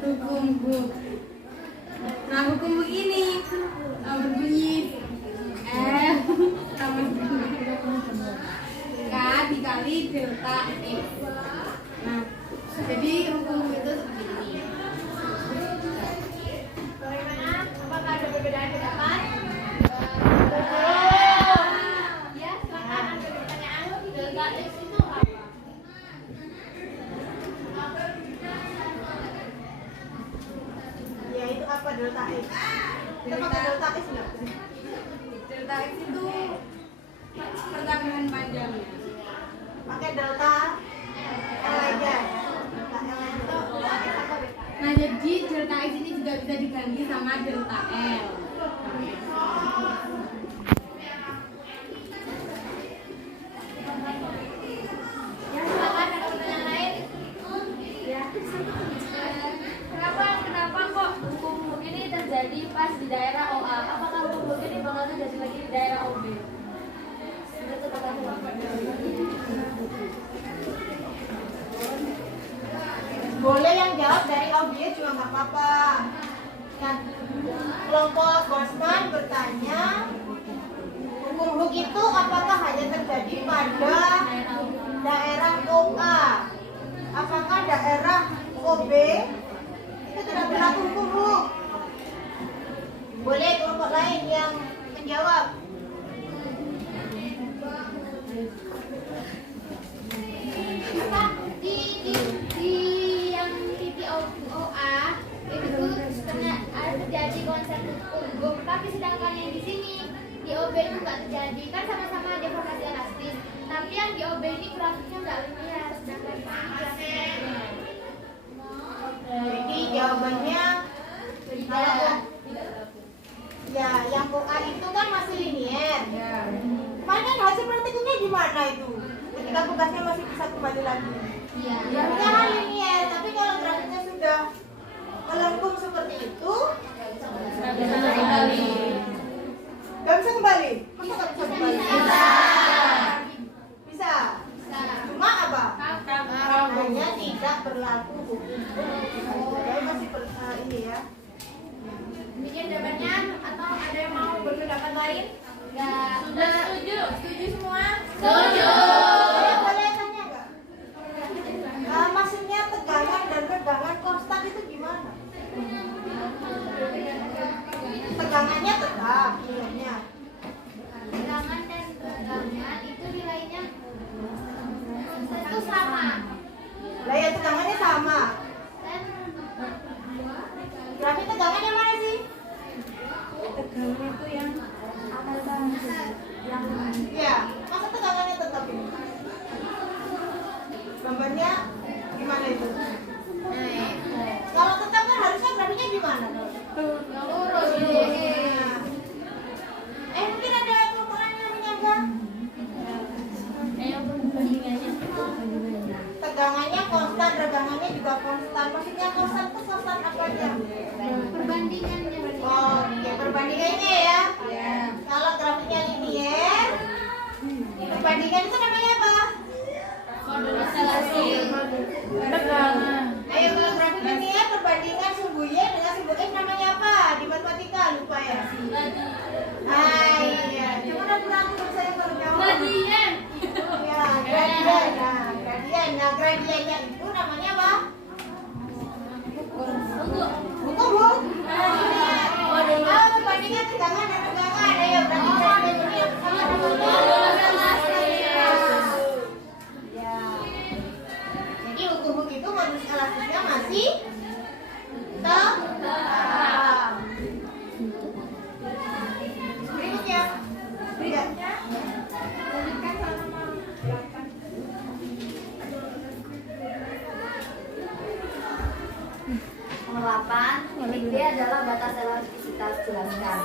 Hukum Hooke. Nah, hukum Hooke ini berbunyi F sama K dikali delta X. Nah, jadi hukum Hooke itu seperti ini. Bagaimana? Apakah ada perbedaan pendapat? Ya, silakan ada pertanyaan. Delta X itu apa? Ya itu apa delta X? Kita pakai delta X nggak? Delta X itu pertambahan panjangnya. Pakai delta L aja. Delta L itu pakai apa? Nah, jadi delta X ini juga bisa diganti sama delta L. Ya, silakan ada pertanyaan lain. Ya. Kenapa kok hukum ini terjadi pas di daerah OA? Apakah hukum ini bakal terjadi lagi di daerah OB? Boleh yang jawab dari audio juga nggak apa-apa. Nah, kelompok Bosman bertanya, hukum huk itu apakah hanya terjadi pada daerah OA? Apakah daerah OB itu tidak berlaku hukum huk? Boleh kelompok lain yang menjawab. Di yang titik OA itu terjadi konsep hukum, tapi sedangkan yang di sini di OB itu nggak terjadi, kan sama-sama deformasi elastis, tapi yang di OB ini grafiknya nggak linear, sedangkan di sini grafiknya Jadi jawabannya kalau ya yang OA itu kan masih linear. Mana hasil praktikumnya gimana itu? Ketika tugasnya masih bisa kembali lagi. Grafiknya kan linear, tapi kalau grafiknya sudah melengkung seperti itu, nggak bisa kembali. Masa nggak bisa kembali? Bisa. Cuma apa? Hanya tidak berlaku hukum. Jadi masih ini ya. demikian jawabannya, atau ada yang mau berpendapat lain? Nggak. Setuju semua? Setuju. Boleh tanya nggak? Maksudnya tegangan dan regangan konstan itu gimana? Tegangannya tetap nilainya. Tegangan dan regangan itu nilainya itu sama. Lah ya tegangannya sama. Dan Berarti tegangannya mana sih? Tegangan itu yang Iya, masa tegangannya tetap ini? Gambarnya gimana itu? Kalau tetap kan harusnya grafiknya gimana? lurus. Mungkin ada kelompok lain yang menyangka tegangannya konstan, regangannya juga konstan. Maksudnya konstan itu konstan apanya? Perbandingannya. Oh, ya perbandingannya ya. Kalau grafiknya linear, perbandingan itu namanya apa? Ayo kalau grafik linear, perbandingan sumbu Y dengan sumbu X namanya apa? Di matematika lupa ya. Iya, cuma udah kurang saya kalau jawab. Gradien. Ya, gradien. Nah, gradien. Nah, gradiennya itu namanya apa? Hukum huk. Oh, perbandingan tegangan dan regangan. Ayo, berarti gradiennya sama namanya. Ya. Jadi hukum huk itu modus elastisnya masih tetap. Berikutnya. Berikutnya. Lanjutkan sama belakang. Nomor 8, titik B adalah batas elastisitas. Jelaskan.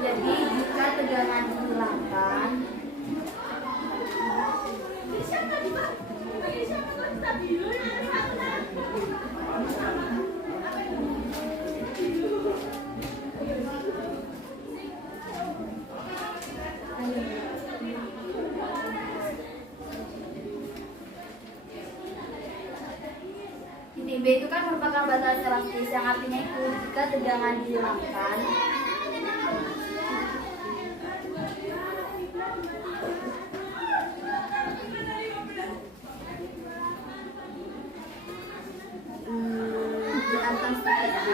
Jadi jika tegangan dihilangkan, titik B itu kan merupakan batas elastis, yang artinya itu jika tegangan dihilangkan, di atas titik B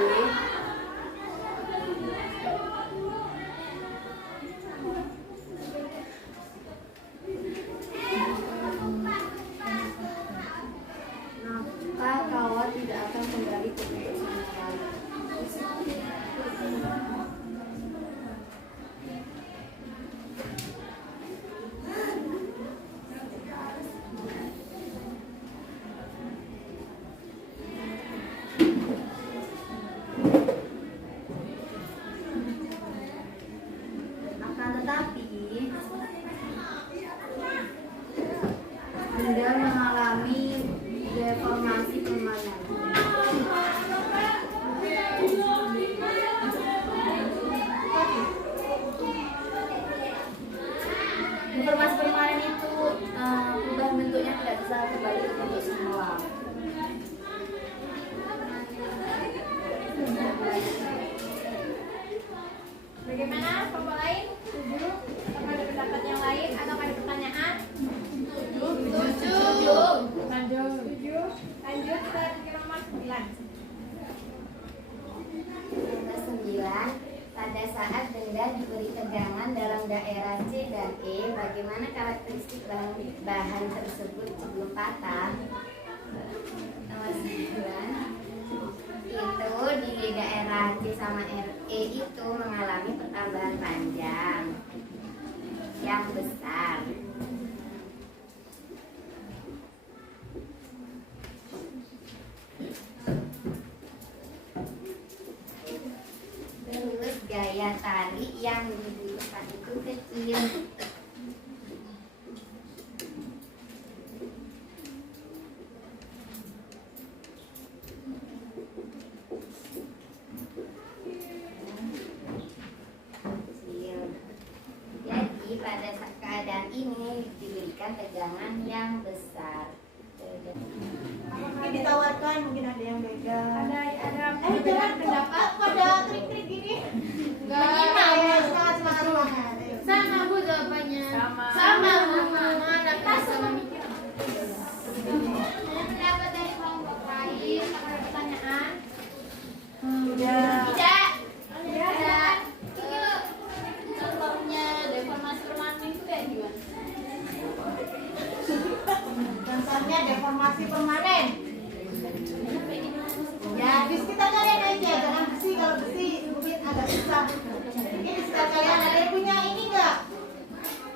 maka kawat tidak akan kembali ke bentuk semula. kelompok lain? 7. Apa ada pendapat yang lain atau ada pertanyaan? 7. Lanjut kita ke nomor 9. Nomor 9, pada saat benda diberi tegangan dalam daerah C dan E, bagaimana karakteristik bahan tersebut sebelum patah? Nomor 9, itu di daerah C sama E itu mengalami pertambahan panjang yang besar. Terus gaya tarik yang dibutuhkan itu kecil. Kecil. Jadi pada keadaan ini diberikan tegangan yang besar. Mungkin ditawarkan, mungkin ada yang beda. Ada Jangan pendapat pada trik-trik gini. Enggak. Ya, semangat. Ayo. Sama Bu jawabannya. Sama. Mana pas sama mikir. Ada pendapat dari kelompok lain? Apa ada pertanyaan? Udah. Tidak. Ada. Contohnya deformasi permanen itu kayak gimana? Contohnya deformasi permanen. Ya, di sekitar kalian aja, jangan besi. Kalau besi mungkin agak susah. Ini di sekitar kalian ada yang punya ini enggak?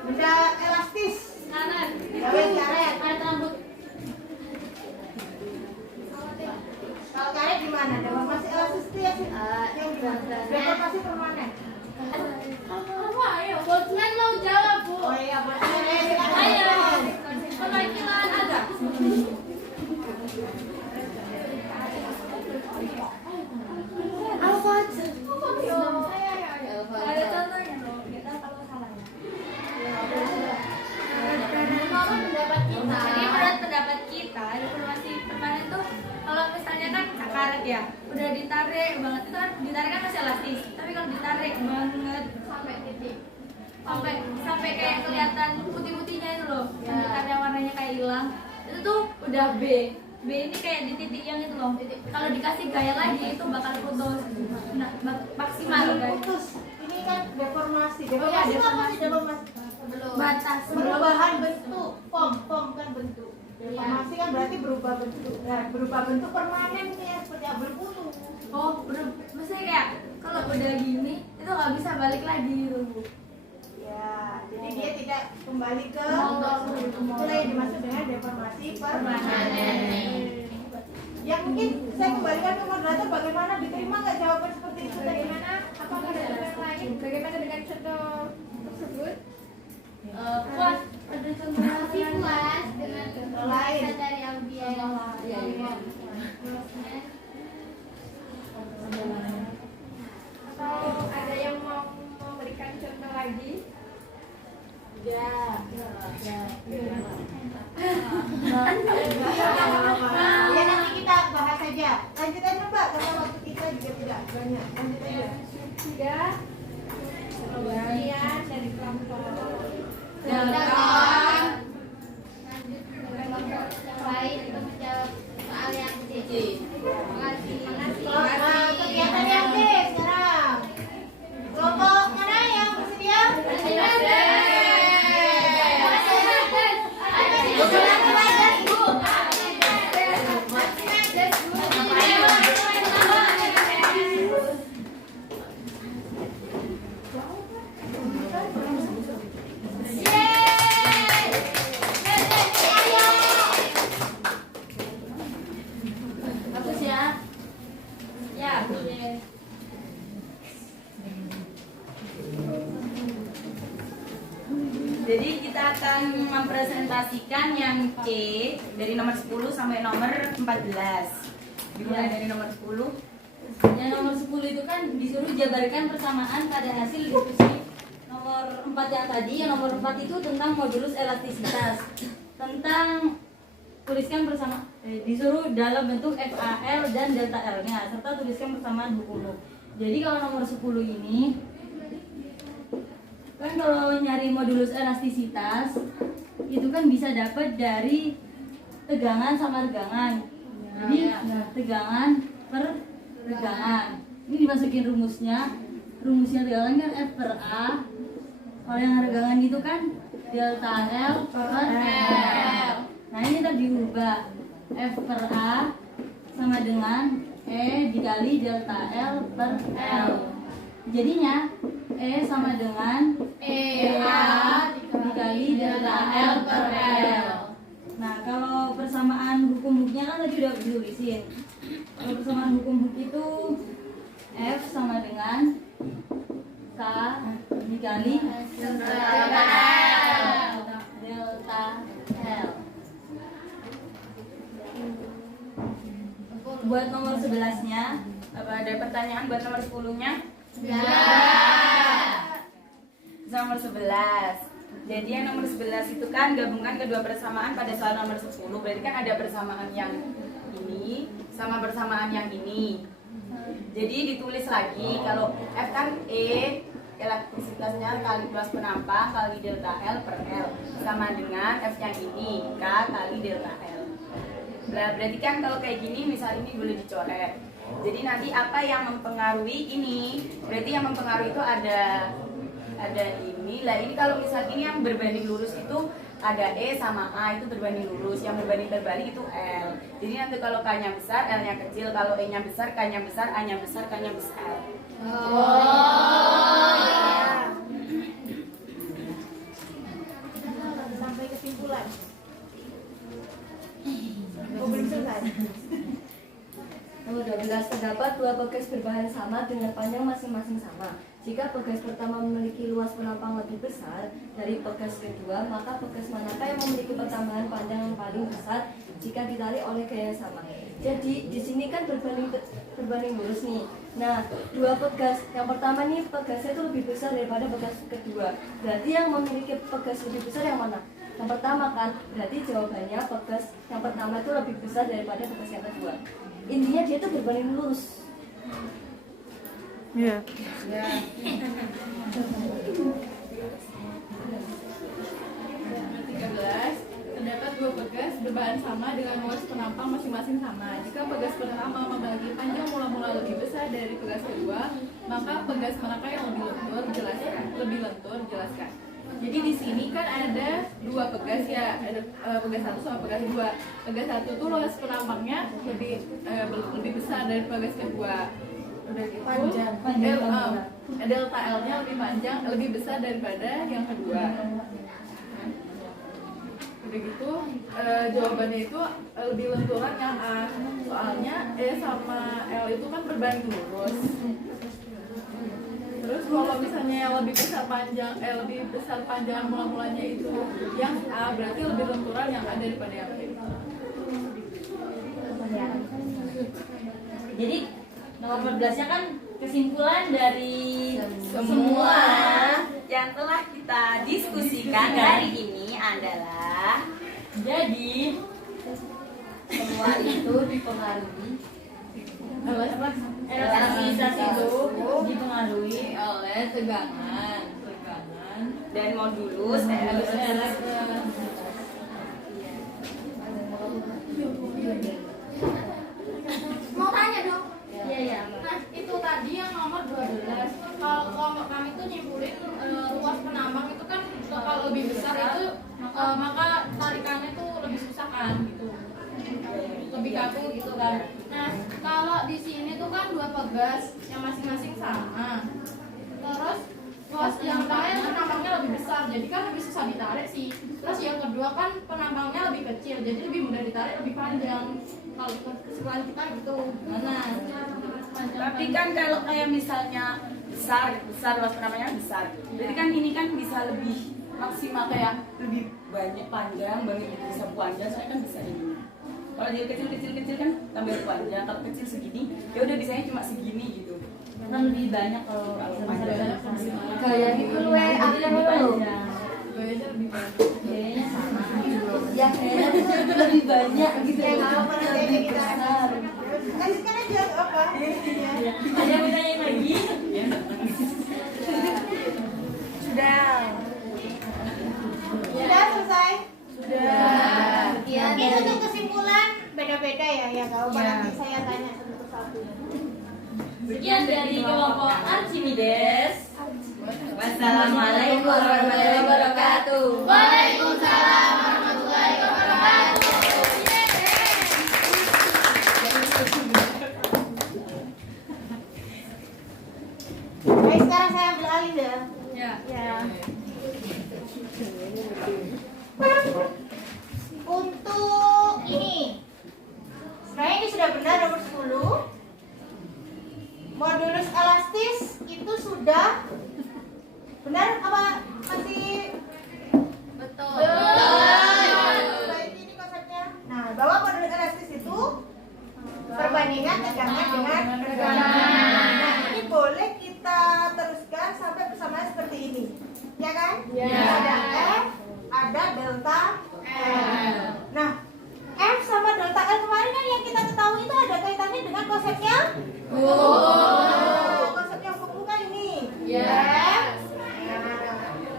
Benda elastis. Kanan. Karet. Karet rambut. Kalau karet gimana? Deformasi elastis itu ya sih? Yang gimana? Deformasi permanen. Apa ayo? Boltzmann mau jawab Bu. Oh iya, boleh. Ayo. Perwakilan agak. Apa aja? Ada contohnya loh. Kita kalau salah ya. Jadi menurut pendapat kita, deformasi permanen tuh kalau misalnya kan karet ya, udah ditarik banget itu kan ditarik kan masih elastis. Tapi kalau ditarik banget sampai titik, sampai kayak kelihatan putih-putihnya itu loh, karena warnanya kayak hilang, itu tuh udah B. B ini kayak di titik yang itu loh. Kalau dikasih gaya lagi itu bakal putus. Nah, maksimal guys. Putus. Ini kan deformasi. Oh iya, Deformasi apa sih deformasi. deformasi? Batas. Perubahan bentuk, form kan bentuk. Deformasi kan berarti berubah bentuk. Nah, berubah bentuk permanen ya, seperti berputu. Oh, maksudnya kayak kalau udah gini itu nggak bisa balik lagi gitu Bu. Ya, jadi dia tidak kembali ke itulah yang dimaksud dengan deformasi permanen. Yang mungkin saya kembalikan ke moderator, bagaimana diterima nggak jawaban seperti itu tadi? Bagaimana? Apakah ada yang lain? Bagaimana dengan contoh tersebut? Puas. Ada contoh Masih puas dengan Contoh lain. kita dari Audia yang atau ada yang mau memberikan contoh lagi? Ya nanti kita bahas saja. Lanjut aja Mbak, karena waktu kita juga tidak banyak. Lanjut aja. Tiga. Kemudian dari kelompok Datang. lanjut ke kelompok yang lain untuk menjawab soal yang C. Terima kasih. Kegiatan yang B sekarang. Kelompok mana yang bersedia? Bagus ya. Ya. Jadi kita akan mempresentasikan yang C dari nomor 10 sampai nomor 14. Dimulai dari nomor 10. Yang nomor 10 itu kan disuruh jabarkan persamaan pada hasil diskusi nomor 4 yang tadi. Yang nomor 4 itu tentang modulus elastisitas. Tentang tuliskan bersama disuruh dalam bentuk FAL dan delta L-nya serta tuliskan persamaan hukum. Jadi kalau nomor 10 ini kalau nyari modulus elastisitas itu kan bisa dapat dari tegangan sama regangan. Jadi tegangan per regangan. Ini dimasukin rumusnya. Rumusnya tegangan kan F per A. Kalau yang regangan itu kan delta L per L. Nah ini tadi diubah F per A sama dengan E dikali delta L per L. Jadinya E sama dengan EA dikali delta L per L. Nah kalau persamaan hukum-hukumnya kan tadi udah ditulisin. Kalau persamaan hukum-hukum itu F sama dengan K dikali delta L. Buat nomor 11-nya, apa ada pertanyaan buat nomor 10-nya? Ya. Nomor 11. Jadi yang nomor 11 itu kan gabungkan kedua persamaan pada soal nomor 10. Berarti kan ada persamaan yang ini sama persamaan yang ini. Jadi ditulis lagi kalau F kan E elastisitasnya kali luas penampang kali delta L per L sama dengan F yang ini K kali delta L. Nah, berarti kan kalau kayak gini misal ini boleh dicoret. Jadi nanti apa yang mempengaruhi ini? Berarti yang mempengaruhi itu ada ini. Lah ini kalau misal ini yang berbanding lurus itu ada E sama A itu berbanding lurus. Yang berbanding terbalik itu L. Jadi nanti kalau K-nya besar, L-nya kecil. Kalau E-nya besar, K-nya besar, A-nya besar, K-nya besar. Sampai kesimpulan. Belum selesai. Nomor 12, terdapat dua pegas berbahan sama dengan panjang masing-masing sama. Jika pegas pertama memiliki luas penampang lebih besar dari pegas kedua, maka pegas manakah yang memiliki pertambahan panjang yang paling besar jika ditarik oleh gaya sama. Jadi di sini kan berbanding lurus nih. Nah, dua pegas, yang pertama nih pegasnya itu lebih besar daripada pegas kedua. Berarti yang memiliki pegas lebih besar yang mana? Yang pertama kan, berarti jawabannya pegas yang pertama itu lebih besar daripada pegas yang kedua. Intinya dia itu berbanding lurus. Iya. Terdapat dua pegas berbahan sama dengan luas penampang masing-masing sama. Jika pegas pertama memiliki panjang mula-mula lebih besar dari pegas kedua, maka pegas manakah yang lebih lentur? Jelaskan. Jadi di sini kan ada dua pegas ya, ada pegas satu sama pegas dua. Pegas satu tuh luas penampangnya lebih besar dari pegas kedua. Udah gitu, delta L-nya lebih panjang, lebih besar daripada yang kedua. Udah gitu, jawabannya itu lebih lenturan yang A. Soalnya E sama L itu kan berbanding lurus. Terus kalau misalnya yang lebih besar panjang mula-mulanya itu yang A, berarti lebih lenturan yang A daripada yang B. Jadi nomor 14-nya kan kesimpulan dari semua yang telah kita diskusikan hari ini adalah jadi semua itu dipengaruhi elastisitas itu dipengaruhi oleh tegangan dan modulus Mau tanya dong. Iya. Nah, itu tadi yang nomor 12. Kalau kami tuh nyimpulin luas penambang itu kan kalau lebih besar itu maka tarikannya tuh lebih susah kan gitu. Lebih kaku gitu kan. Nah, kalau di sini tuh kan dua pegas yang masing-masing sama. Terus luas yang lain penambangnya lebih besar, jadi kan lebih susah ditarik sih. Terus yang kedua kan penambangnya lebih kecil, jadi lebih mudah ditarik, lebih panjang. Kalau kesimpulan kita gitu. Mana? Tapi kan kalau kayak misalnya besar luas penambangnya besar. Berarti kan ini kan bisa lebih maksimal kayak lebih banyak panjang, bisa panjang, soalnya kan bisa ini. Kalau dia kecil kan tambah panjang, kalau kecil segini, ya udah bisanya cuma segini gitu. Kan lebih banyak kalau panjang. Gaya itu Jadi lebih panjang. Gayanya lebih banyak. Gayanya sama. Ya kayaknya lebih banyak gitu. Lebih besar. Kasihkan aja apa? Ada yang mau tanyain lagi? Sudah. Ini untuk kesimpulan beda-beda ya kalau nanti saya tanya satu persatu. Sekian dari kelompok Archimedes. Wassalamualaikum warahmatullahi wabarakatuh. Waalaikumsalam warahmatullahi wabarakatuh. Baik, sekarang saya ambil alih ya. Ya. Untuk ini, sebenarnya ini sudah benar nomor 10. Modulus elastis itu sudah benar apa masih Betul. Baik, ini konsepnya. Nah, bahwa modulus elastis itu perbandingan tegangan dengan tegangan. Nah, ini boleh kita teruskan sampai bersamaan seperti ini, ya kan? Ada F, ada delta L. Nah, F sama delta L kemarin kan yang kita ketahui itu ada kaitannya dengan konsepnya konsepnya hukum bukan ini. Nah,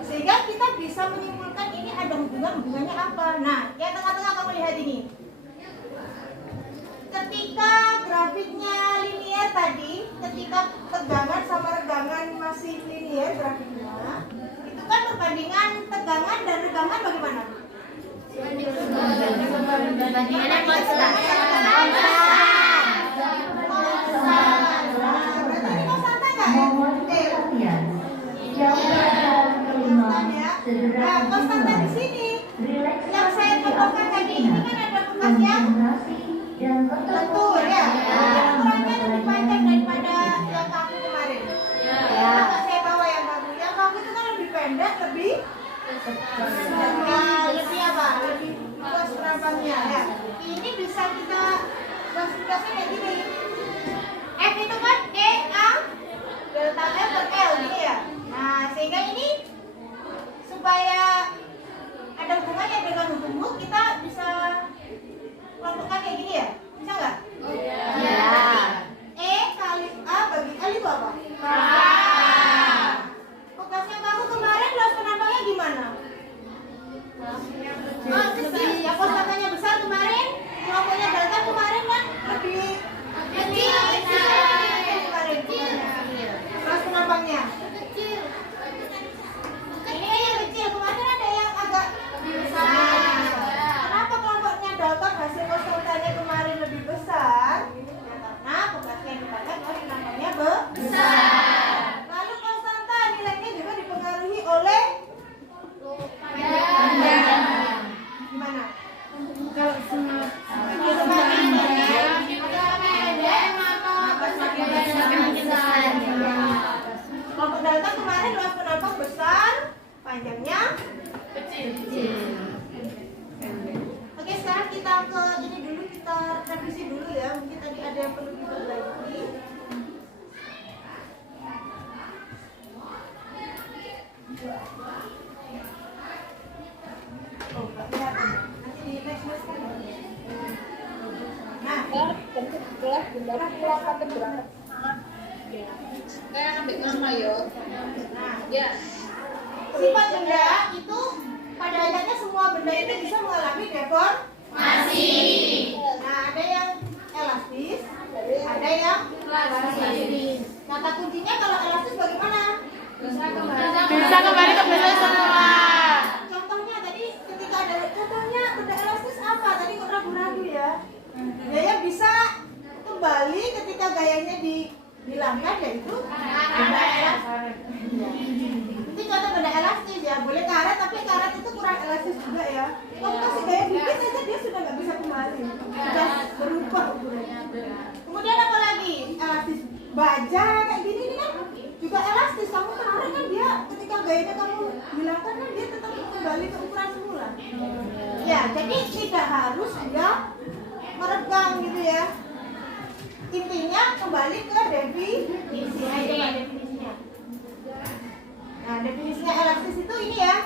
sehingga kita bisa menyimpulkan ini ada hubungannya apa. Nah, yang tengah-tengah kamu lihat ini. Ketika grafiknya linear tadi, ketika tegangan sama regangan masih linear grafiknya, itu kan perbandingan tegangan dan regangan bagaimana? Perbandingannya konstan. Nah, konstanta di sini yang saya contohkan tadi ini kan ada bekas yang lentur ya. Ukurannya lebih panjang daripada yang kaku kemarin. Maka saya bawa yang kaku. Yang kaku itu kan lebih pendek, lebih apa? Lebih luas penampangnya ya. Ini bisa kita klasifikasikan kayak gini. F itu kan E A delta L per L gitu ya. Nah, sehingga ini supaya ada hubungannya dengan hukum kita bisa kelompokkan kayak gini ya. Bisa nggak? E kali A bagi L itu apa? Fokusnya kamu kemarin luas penampangnya gimana? Kecil. Yang konstantanya besar kemarin, kelompoknya delta kemarin kan lebih kecil kemarin. Luas penampangnya kecil. Ini yang kecil, kemarin ada yang agak besar. Kenapa kelompoknya delta hasil konstantanya kemarin lebih besar? Karena fokusnya yang dipakai luas penampangnya besar. Lalu konstanta nilainya juga dipengaruhi oleh gimana? Kalau semakin kelompok delta kemarin luas penampang besar, panjangnya kecil. Oke, sekarang kita ke ini dulu, kita revisi dulu ya. Mungkin tadi ada yang perlu diperbaiki. Oh, nggak kelihatan. Nanti di next kan. Nah, sifat benda itu pada akhirnya semua benda itu bisa mengalami deformasi. Nah, ada yang elastis, ada yang plastis. Kata kuncinya kalau elastis bagaimana? Bisa kembali ke bentuk semula. Contohnya tadi ketika ada contohnya benda elastis apa? Tadi kok ragu-ragu ya? Gaya bisa kembali ketika gayanya dihilangkan, yaitu benda elastis. Itu contoh benda elastis ya. Boleh karet, tapi karet itu kurang elastis juga ya. Kalau kasih gaya dikit aja dia sudah nggak bisa kembali, sudah berubah ukurannya. Kemudian apa lagi? Elastis baja kayak gini ini kan juga elastis. Kamu tarik kan dia ketika gayanya kamu hilangkan kan dia tetap kembali ke ukuran semula. Ya, jadi tidak harus dia meregang gitu ya. Intinya kembali ke definisi. Coba definisinya. Nah, definisinya elastis itu ini ya.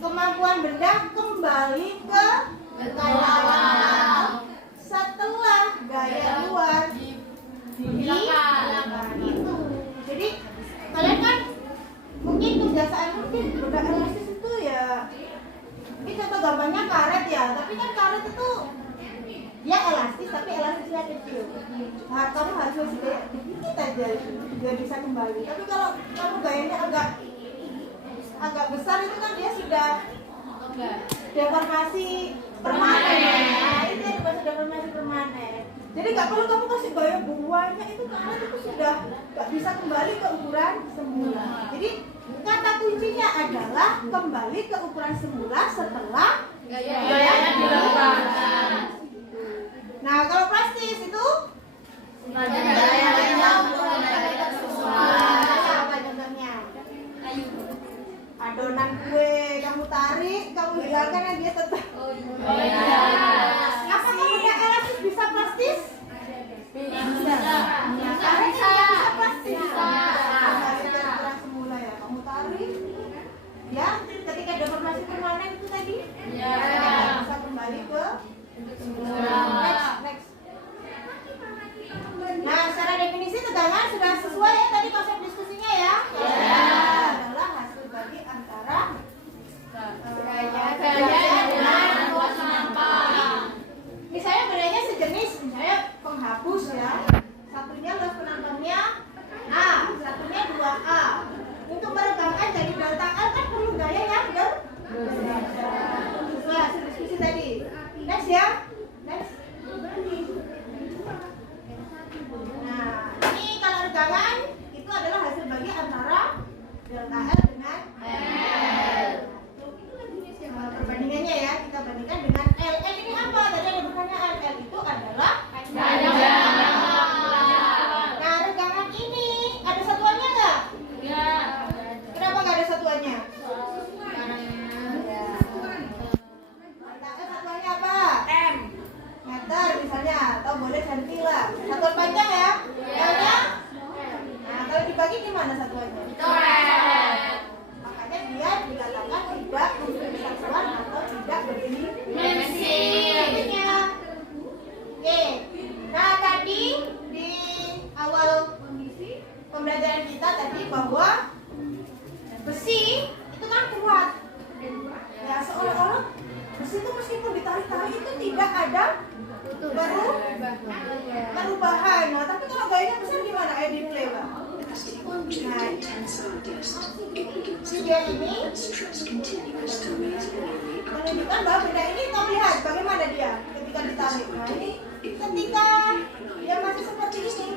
Kemampuan benda kembali ke gaya awal setelah gaya luar dihilangkan. Itu. Jadi kalian kan mungkin kebiasaan mungkin benda elastis itu ya. Ini contoh gambarnya karet ya. Tapi kan karet itu Dia elastis tapi elastisnya kecil. Nah, kamu harus masih kayak dikit aja biar bisa kembali. Tapi kalau kamu gayanya agak besar itu kan dia sudah deformasi permanen. Nah, ini yang dimaksud deformasi permanen. Jadi nggak perlu kamu kasih gaya banyak itu karena itu sudah nggak bisa kembali ke ukuran semula. Jadi kata kuncinya adalah kembali ke ukuran semula setelah gaya dilakukan. Nah, kalau plastis itu apa contohnya? Adonan kue kamu tarik, kamu hilangkan dia tetap. Apa kamunya elastis bisa plastis? Bisa. Karena bisa plastis. Kembali ke ukuran semula ya. Kamu tarik, ya. Ketika deformasi permanen itu tadi, bisa kembali ke semula. Next. Nah, secara definisi tegangan sudah sesuai ya tadi konsep diskusinya ya. Adalah hasil bagi antara gaya dengan luas penampang. Misalnya bedanya sejenis, misalnya penghapus ya. Satunya luas penampangnya A, satunya 2A. Untuk meregangkan jadi delta L kan perlu gaya yang sesuai hasil diskusi tadi. Next ya. Next. Nah, ini kalau regangan itu adalah hasil bagi antara delta L dengan L. Perbandingannya ya, kita bandingkan dengan L. L ini apa? Tadi ada pertanyaan. L itu adalah Nah, regangan ini ada satuannya nggak? Kenapa nggak ada satuannya? Satuannya apa? M. Meter misalnya, atau boleh cm lah. Satuan panjang ya? L-nya? Nah, kalau dibagi gimana satuannya? Makanya dia dikatakan tidak memiliki satuan atau tidak berdimensi. Oke. Nah, tadi di awal pembelajaran kita tadi bahwa besi itu kan kuat. Ya, seolah-olah besi itu meskipun ditarik-tarik itu tidak ada perubahan. Nah, tapi kalau gayanya besar gimana? Ayo di play, Pak. Nah, dia ini menunjukkan bahwa benda ini kamu lihat bagaimana dia ketika ditarik. Nah, ini ketika dia masih seperti ini,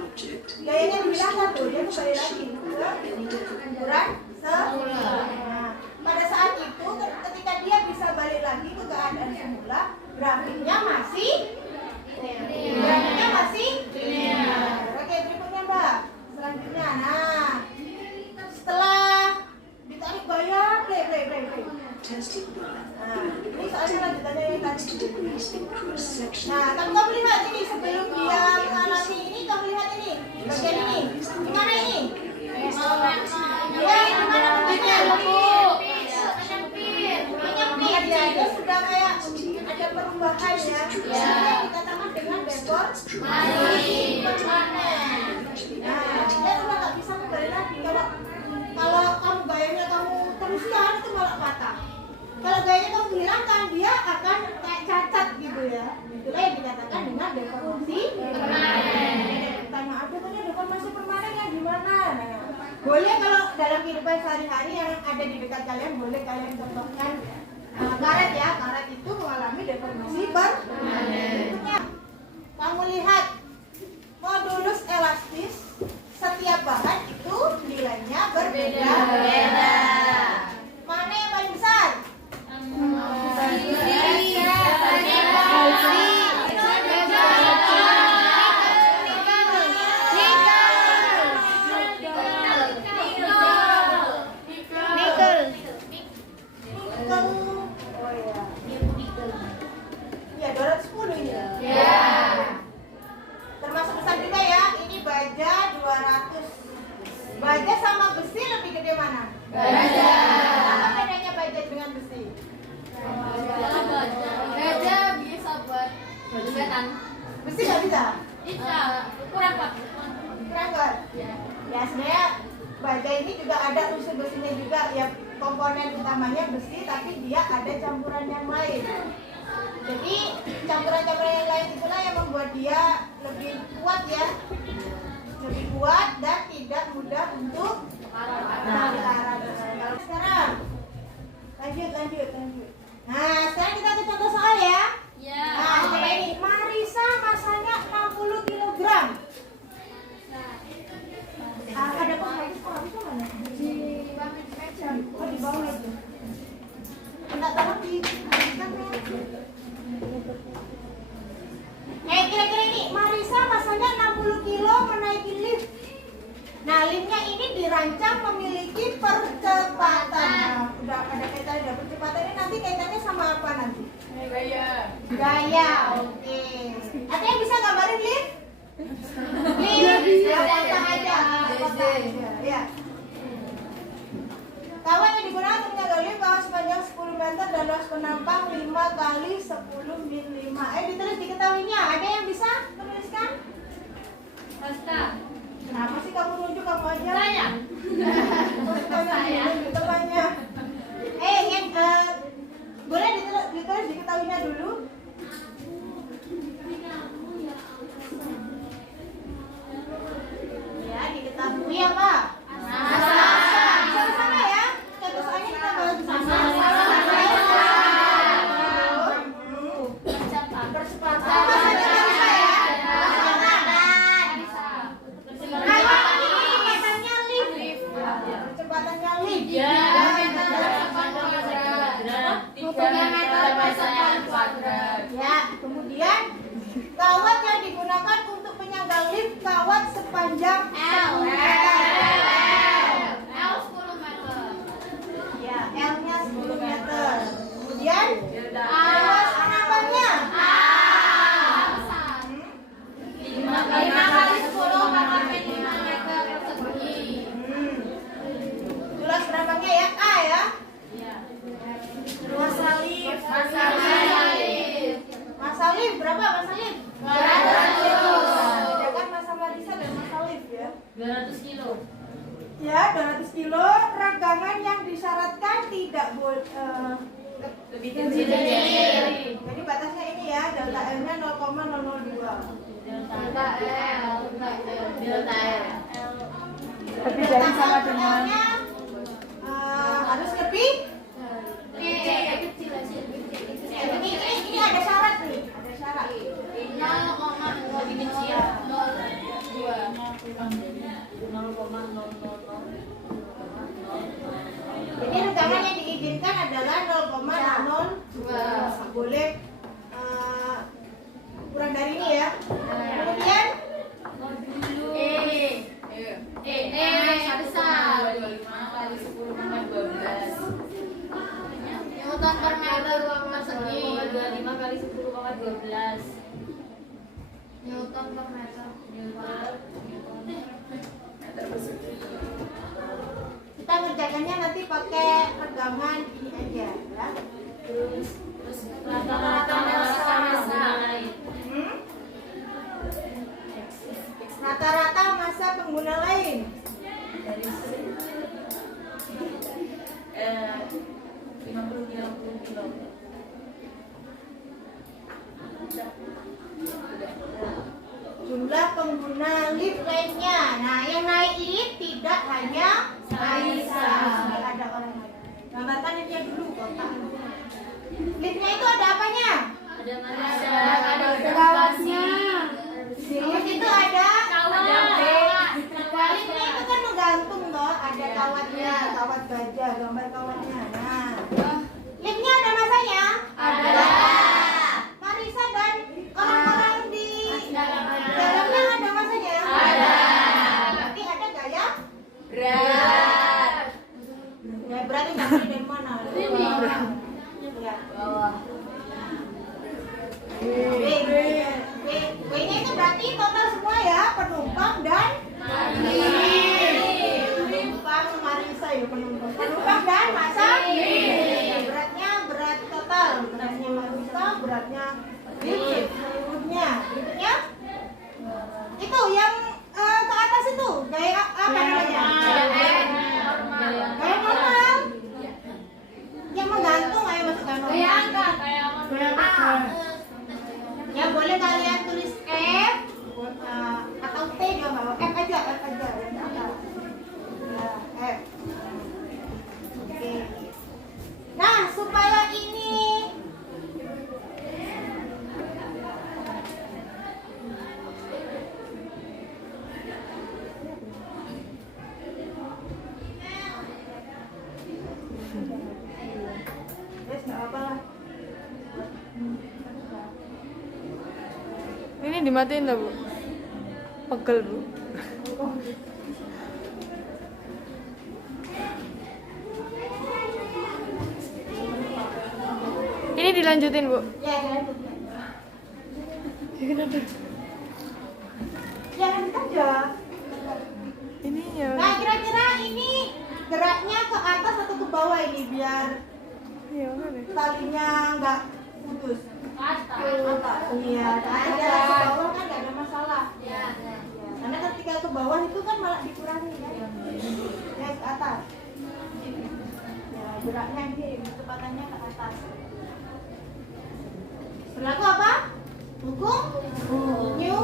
gayanya dihilangkan tuh, dia kembali lagi ke ukuran semula. Nah, pada saat itu ketika dia bisa balik lagi ke keadaan semula, grafiknya masih linear. Oke, berikutnya Mbak. Selanjutnya, nah setelah ditarik gaya, play. Nah, ini soalnya lanjutannya yang tadi. Nah, kamu lihat ini sebelum dia mengalami ini, kamu lihat ini bagian ini. Gimana ini? Ya, gimana bentuknya? Menyempit ya, itu sudah kayak ada perubahan ya. Yang dikatakan dengan deformasi permanen. Nah, dia udah nggak bisa kembali lagi. Kalau kamu gayanya kamu teruskan itu malah patah. Kalau gayanya kamu hilangkan, dia akan kayak cacat gitu ya. Itulah yang dikatakan dengan deformasi permanen. Tanya ada tanya deformasi permanen yang gimana? Nah, boleh kalau dalam kehidupan sehari-hari yang ada di dekat kalian, boleh kalian contohkan karet ya. Karet itu mengalami deformasi permanen. Kamu lihat modulus elastis setiap bahan itu nilainya berbeda. Mana yang paling besar? Ya, 210 ini. Termasuk besar juga ya. Ini baja 200. Baja sama besi lebih gede mana? Baja. Apa bedanya baja dengan besi? Baja bisa buat jembatan. Besi nggak bisa? Bisa. Kurang kuat. Ya sebenarnya baja ini juga ada unsur besinya juga ya, komponen utamanya besi tapi dia ada campuran yang lain. Jadi campuran-campuran yang lain itulah yang membuat dia lebih kuat ya, lebih kuat dan tidak mudah untuk karat. Sekarang lanjut. Nah sekarang kita ke contoh soal ya. Nah coba ini, Marisa masanya 60 kg. Ada kok itu mana? Di bawah itu. Enggak tolong di kira-kira ini Marisa masanya 60 kilo menaiki lift. Nah liftnya ini dirancang memiliki percepatan. Nah, udah ada kaitannya, ada percepatan ini nanti kaitannya sama apa nanti? Gaya, oke. Ada yang bisa gambarin lift? Lift, kota aja. Ya. Kawan yang digunakan untuk menjaga lift kawan sepanjang 10 meter dan luas penampang 5 kali 10 min 5. Ditulis diketahuinya. Ada yang bisa menuliskan? Basta. Kenapa sih kamu nunjuk kamu aja? Saya. Temannya. Boleh ditulis diketahuinya dulu. Ya, diketahui apa? Sama-sama ya. Contoh soalnya kita bahas bersama. Percepatan. Kecepatannya lift. Ya, kemudian kawat yang digunakan untuk penyangga lift kawat sepanjang L. L 10 meter. Ya, L-nya 10 meter. Kemudian luas penampangnya 5 kali 10 maka 5 meter persegi. Luas penampangnya ya A ya. Masa lift berapa masa lift? 200. Bedakan masa Marisa dan masa lift ya. 200 kilo. Ya, 200 kilo. Ragangan yang disyaratkan tidak boleh Lebih kecil. jadi batasnya ini ya, delta L-nya 0,002. Delta L. Lebih dari sama dengan harus lebih. Ini ada syarat nih, ada syarat. 0,0 Lebih kecil. 0,00. Jadi rekaman yang diizinkan adalah 0,002. Boleh kurang dari ini ya. Kemudian besar. 25 kali 10 maka 12. Newton per meter persegi. 25 kali 10 maka 12. Newton per meter. kita ngerjakannya nanti pakai regangan ini aja ya. Terus rata-rata masa lain. Rata-rata masa pengguna lain. 50 kilo. Jumlah pengguna lift lainnya. Nah, yang naik lift tidak hanya Marisa. Ada orang lain. Gambarkan liftnya dulu, kotak. Liftnya itu ada apanya? Ada Marisa, Ada Kawatnya. Lift itu ada liftnya itu kan menggantung toh, ada kawatnya, kawat gajah, gambar kawatnya. Nah, liftnya ada masanya? Ada. Marisa dan orang-orang di dalamnya ada masanya? Ada. Berarti ada gaya? Berat. Ya berarti nggak dari mana? Bawah. W-nya itu berarti total semua ya, penumpang dan penumpang Marisa ya, penumpang dan masa. Beratnya berat total, beratnya Marisa, beratnya lift seluruhnya. Liftnya itu yang ke atas itu gaya apa namanya? Gaya normal. Yang menggantung ayo masukkan normal. Gaya angkat. supaya ini yes, nggak apa lah. Ini dimatiin lah Bu. Pegel Bu. Ini dilanjutin Bu. Ya, lanjut. Kenapa? Ya, lanjut aja. Ini ya. Nah, kira-kira ini geraknya ke atas atau ke bawah ini biar Ya mana? talinya nggak putus. Iya, ada ke bawah kan nggak ada masalah. Ya. Karena ketika ke bawah itu kan malah dikurangi kan. Ya, ke atas. Ya, geraknya ini kecepatannya ke atas. Berlaku apa? Hukum new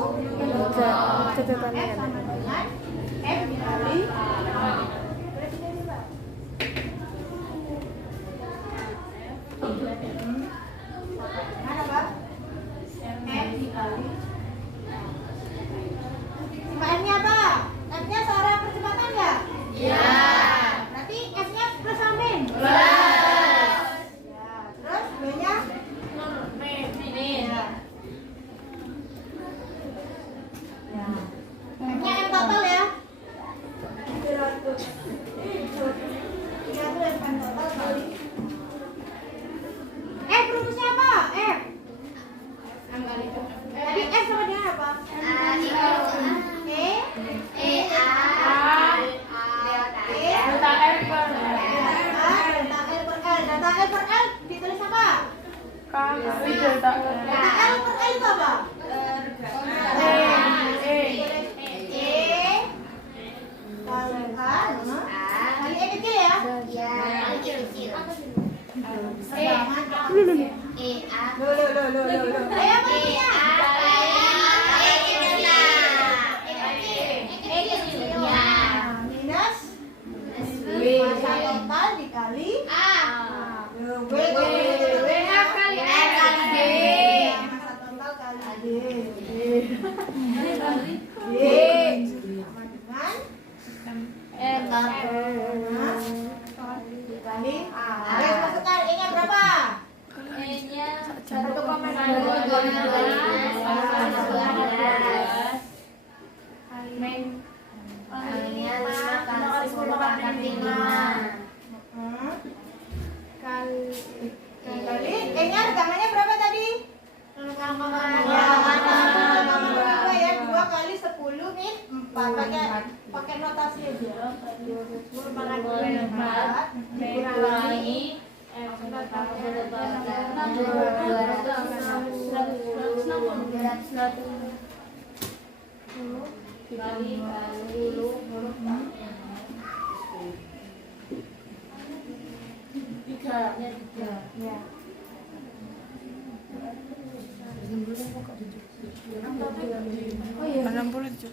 Catatannya F sama dengan F dikali mana Pak? F dikali M-nya apa? F-nya searah percepatan nggak? Iya. Berarti F-nya plus sama min? Plus. Ya. Terus B-nya? Min. Ya. M-nya M total ya? 300 M total kali F rumusnya apa? F tadi F sama dengan apa? Delta F per Delta L per L ditulis apa? kali delta Delta L per L itu apa? Kali A kali E kecil ya? Loh. Ayo apa ini ya? Minus masa total dikali W kali R kali D. Masa total kali D. Sama dengan dikali A. Ayo masukkan E-nya berapa? E-nya 1,5 kali E-nya regangannya berapa tadi? Ya, 0,2 ya, 2 kali 10 min 4 pakai notasi aja. 4 dikurangi ya. Oh iya. 60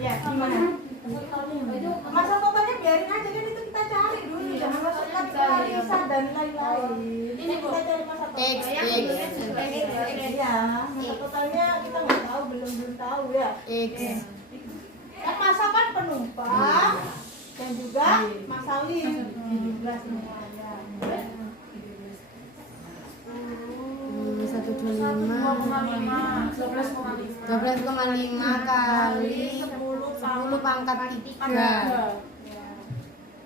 Ya, gimana? Masa totalnya biarin aja kan itu kita cari dulu, jangan masukkan barisan dan lain-lain. Ini kita cari masa total. Ya, masa totalnya kita nggak tahu, belum tahu ya. Kan masa kan penumpang dan juga masa lift 17 semuanya. 12,5 kali 10 pangkat 3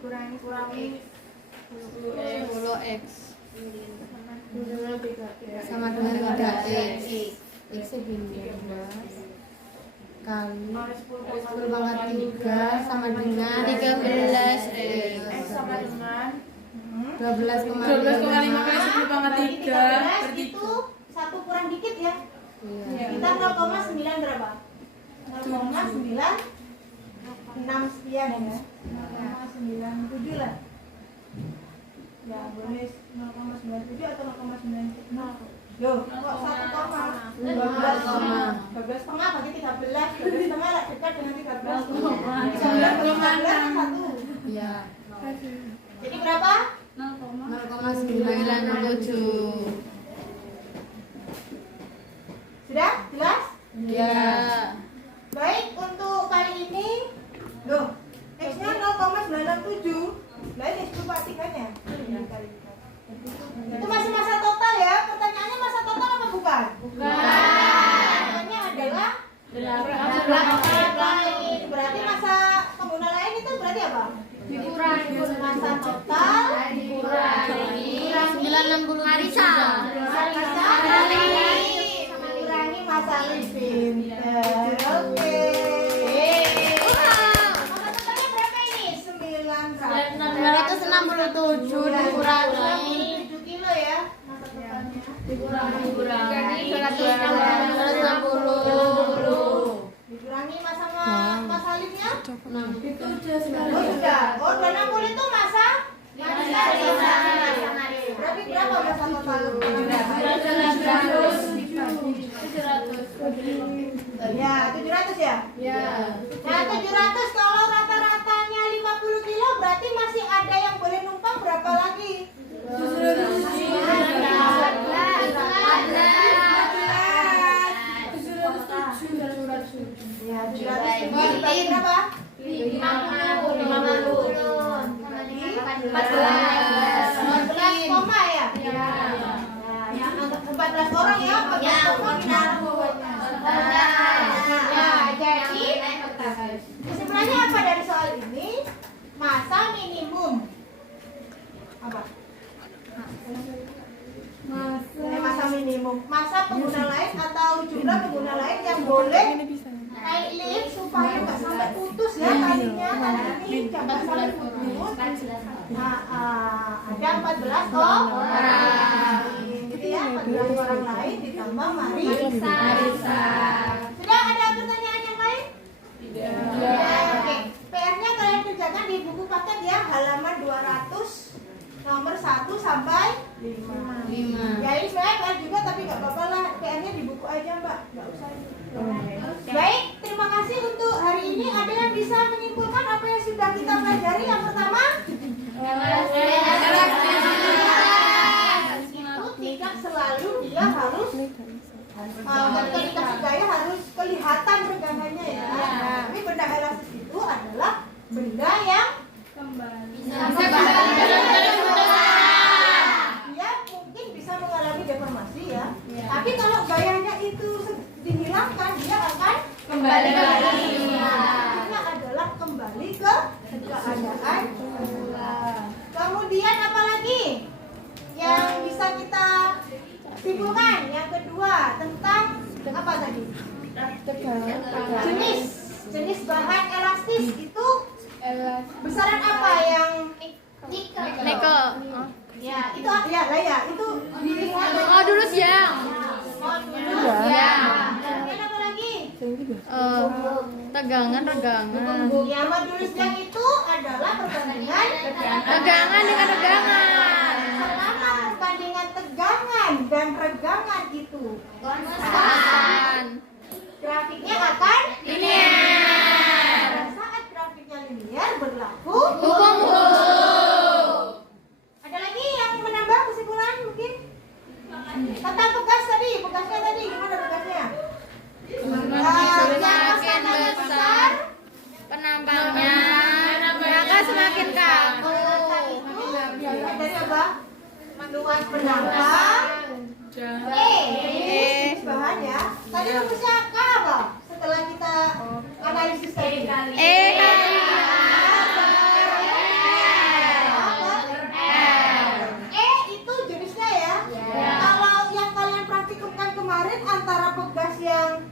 Kurangi 10x sama dengan 3x. X nya 12 kali 10 pangkat 3 sama dengan 13x. sama dengan 12,5 kali 10 pangkat 3 itu satu kurang dikit ya. Iya. Kita 0,9 berapa? 0,96 sekian ya. 0,97 lah. Ya boleh 0,97 atau 0,90. Loh, kok 1 koma? 12 setengah bagi 13. 12 setengah lah dekat dengan 13. 19,9 1. Iya. Jadi berapa? 0,9 Sudah? Jelas? Ya. Baik, untuk kali ini loh, X-nya 0,967. Lah ini coba tiganya. Itu masih masa total ya? Pertanyaannya masa total apa bukan? Pertanyaannya adalah lain. Berarti masa pengguna lain itu berarti apa? Dikurangi masa total dikurangi 960 Marisa. Kurangi masa living. Oke. Masa totalnya berapa ini? 967 dikurangi 7 kilo ya. Masa totalnya. dikurangi 160. Dikurangi masa livingnya? Itu sudah. Oh, 260 itu masa berarti berapa masa total? 700 ya, 700 ya? Ya. Nah, 700 kalau rata-ratanya 50 kilo berarti masih ada yang boleh numpang berapa lagi? 700. Ya, 700 berarti berapa? 14 koma ya? Ya. Yang anggap 14 orang ya, 14 koma nah, jadi kesimpulannya apa dari soal ini? Masa minimum apa? Masa minimum, masa pengguna lain atau jumlah pengguna lain yang boleh naik lift supaya nggak sampai putus ya talinya tadi ini jangan sampai putus. Nah, ada 14 orang, gitu ya, 14 orang lain ditambah Marisa. Sudah ada pertanyaan yang lain? Tidak. Oke, PR-nya kalian kerjakan di buku paket ya, halaman 200 nomor 1 sampai 5. Ya ini sebenarnya PR juga tapi nggak apa-apa lah, PR-nya di buku aja Mbak, nggak usah. Baik, terima kasih untuk hari ini. Ada yang bisa menyimpulkan apa yang sudah kita pelajari? Yang pertama, itu tidak selalu dia harus ketika gaya harus kelihatan regangannya ya. Tapi benda elastis itu adalah benda yang dia mungkin bisa mengalami deformasi ya. Tapi kalau gayanya itu dihilangkan dia akan kembali lagi. Ini adalah kembali ke keadaan semula. Kemudian apa lagi yang bisa kita simpulkan? Yang kedua tentang apa tadi? Jenis bahan elastis itu besaran apa yang Nikel. ya itu ya lah ya itu dilihat Dulu siang. Kemudian apa lagi? Tegangan. Ya, modulus yang itu adalah perbandingan Tegangan dengan tegangan. selama perbandingan tegangan dan regangan itu grafiknya akan linear. Pada saat grafiknya linear berlaku Hukum. Ada lagi yang menambah kesimpulan mungkin? Tentang begasnya tadi gimana begasnya? Semakin besar penambangnya, maka semakin kaku. Dari apa? Luas penambang. Jenis bahan ya. Tadi rumusnya K apa? Setelah kita analisis tadi. Itu jenisnya ya. Kalau yang kalian praktikumkan kemarin antara pegas yang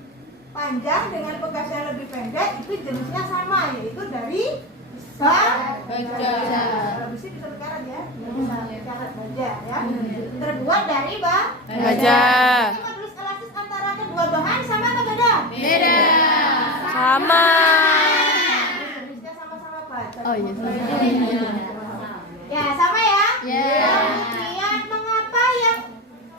panjang dengan pegas yang lebih pendek itu jenisnya sama, yaitu dari baja. Besi bisa berkarat ya, bisa berkarat baja ya. Terbuat dari baja. Modulus elastis antara kedua bahan sama atau beda? Beda. Sama. Jenisnya sama-sama baja. Oh iya. Ya sama ya. Ya. Kemudian mengapa yang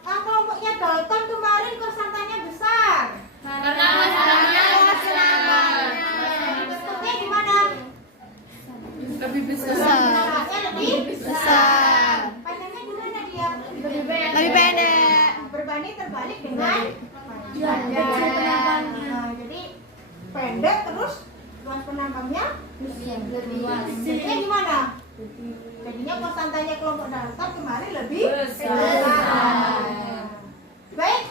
kelompoknya Dalton kemarin konstantanya besar? Karena masalahnya Bentuknya gimana? lebih besar. Bentuknya lebih Besar. Panjangnya gimana dia? dibalik dengan panjang. Nah, jadi pendek terus luas penampangnya lebih luas. Jadinya gimana? Jadinya konstantanya kelompok dasar kemarin lebih besar. Baik,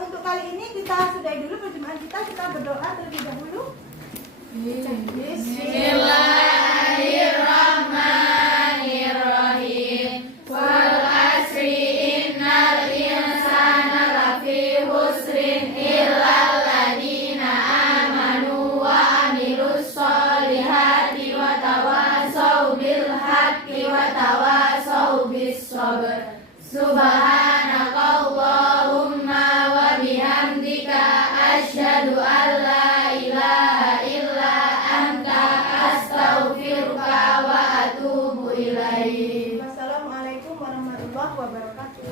untuk kali ini kita sudahi dulu perjumpaan kita. Kita berdoa terlebih dahulu. Bismillahirrahmanirrahim. Wal asri innal insana lafi husrin illal ladzina amanu wa amilus solihati wa tawasau bil haqqi wa tawasau bis sabr. Subhanakallahumma wa bihamdika asyhadu an la ilaha illa anta astaghfiruka wa atubu ilaik. Wassalamualaikum warahmatullahi wabarakatuh.